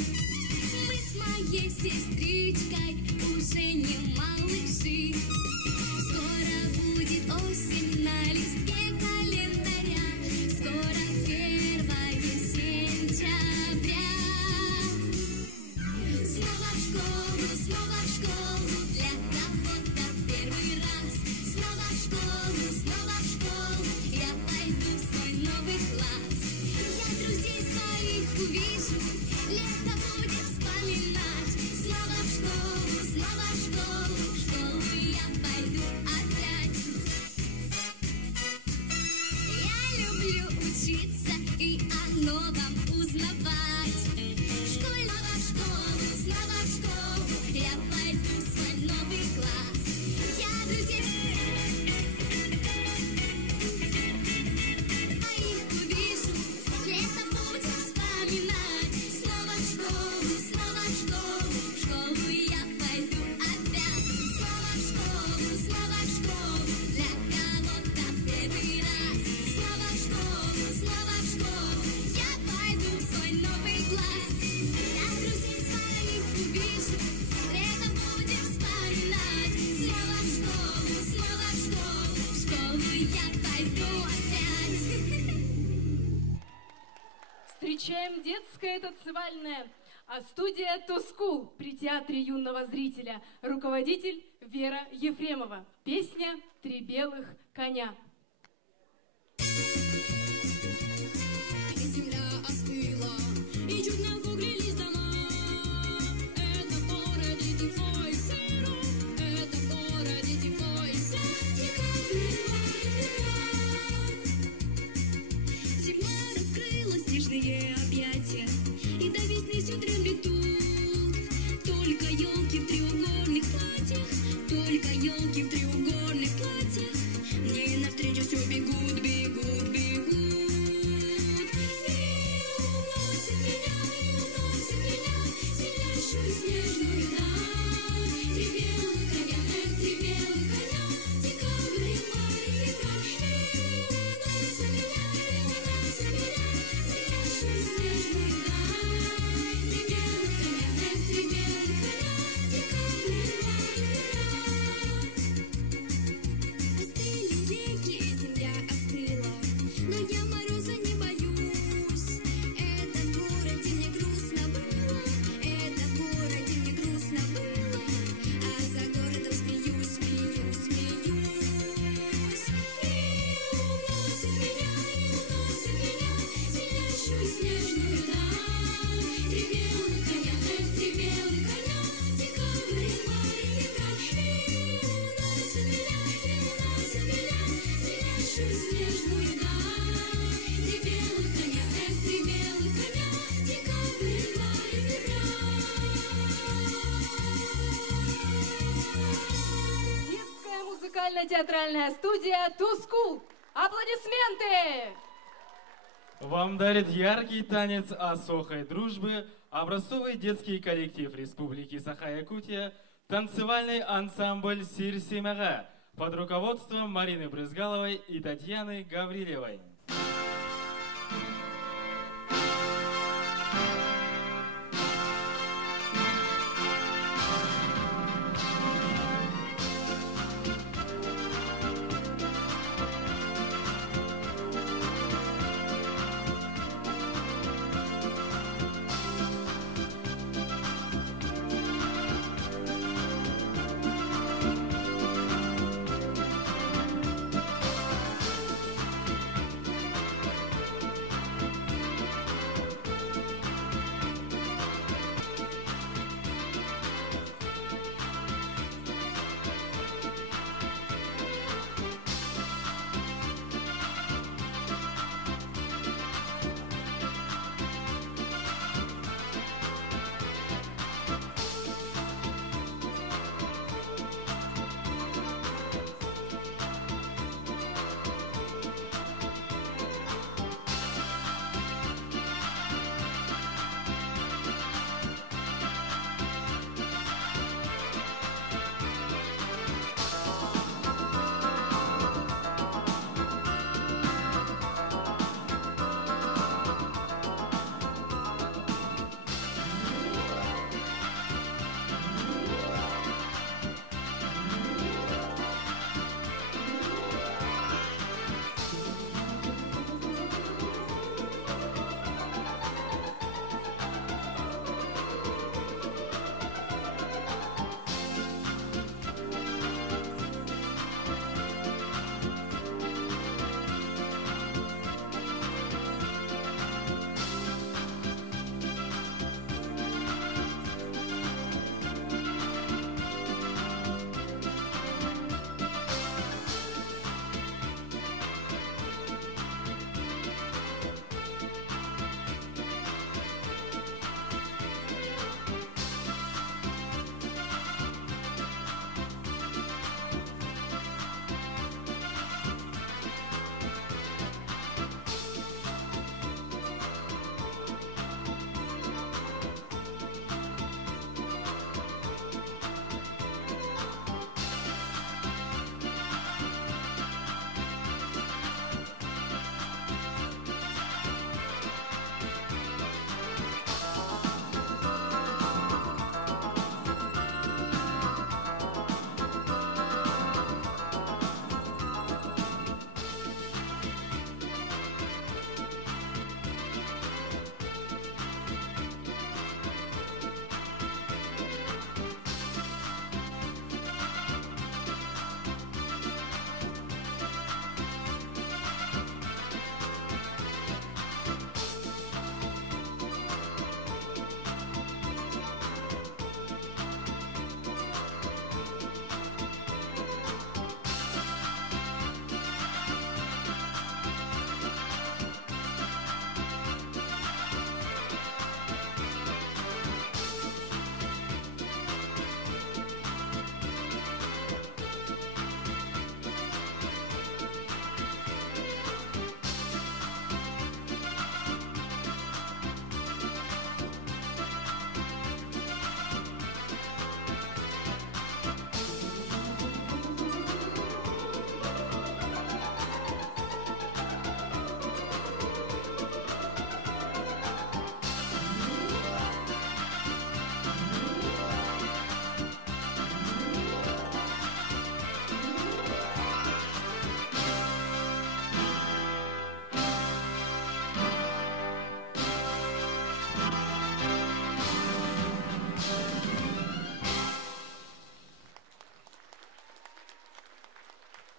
Мы с моей сестричкой уже не малыши. Скоро будет осень на листке календаря. Скоро 1 сентября. Снова в школу, для кого-то первый раз. Снова в школу, я пойду в свой новый класс. Я друзей своих увижу, лето будем вспоминать. Снова в школу я пойду опять. Я люблю учиться и о новом узнавать. Снова в школу, я пойду в свой новый класс. Я друзей моих увижу, лето будем вспоминать. Снова в школу я пойду опять. Снова в школу, для кого-то первый раз. Снова в школу, я пойду в свой новый класс. Я друзей своих увижу, лето будем вспоминать. Снова в школу я пойду опять. Встречаем детское танцевальное студия «Тускул» при Театре юного зрителя. Руководитель Вера Ефремова. Песня «Три белых коня». Земля остыла, и чудно округлились дома. Это в городе дикой сыро, это в городе дикой Зима раскрыла снежные объятия, и до весны все дремлет тут. Только елки в треугольных платьях, только елки в треугольных платьях. Мне навстречу все бегут, бегут, бегут. И уносит меня, звенящую снежную даль. Три белых коня, три белых коня, декабрь, январь и февраль. И уносит меня, звенящую снежную даль. Три белых коня, три белых коня, декабрь, январь и февраль. Остыли реки, земля остыла, но я мороза не боюсь. Это в городе мне грустно было, это в городе мне грустно было, а за городом смеюсь, смеюсь, смеюсь. И уносит меня, звенящую снежную даль. Три белых коня, три белых коня, декабрь, январь и февраль. И уносит меня, звенящую снежную даль. Три белых коня, три белых коня, декабрь, январь и февраль. Детская музыкально-театральная студия «Тускул». Аплодисменты! Вам дарит яркий танец осохой дружбы образцовый детский коллектив Республики Саха-Якутия, танцевальный ансамбль «Сир-Семяга» под руководством Марины Брызгаловой и Татьяны Гаврилевой.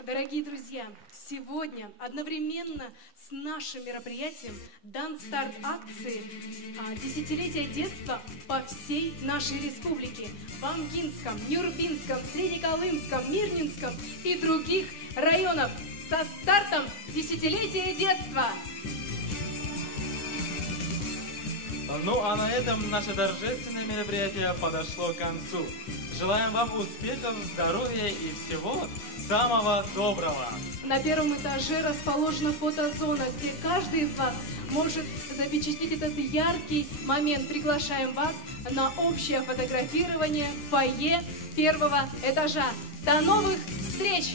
Дорогие друзья, сегодня одновременно с нашим мероприятием дан старт акции «Десятилетие детства» по всей нашей республике. В Амгинском, Нюрбинском, Среднеколымском, Мирнинском и других районах со стартом «Десятилетие детства». Ну а на этом наше торжественное мероприятие подошло к концу. Желаем вам успехов, здоровья и всего самого доброго. На первом этаже расположена фотозона, где каждый из вас может запечатлеть этот яркий момент. Приглашаем вас на общее фотографирование в фойе первого этажа. До новых встреч!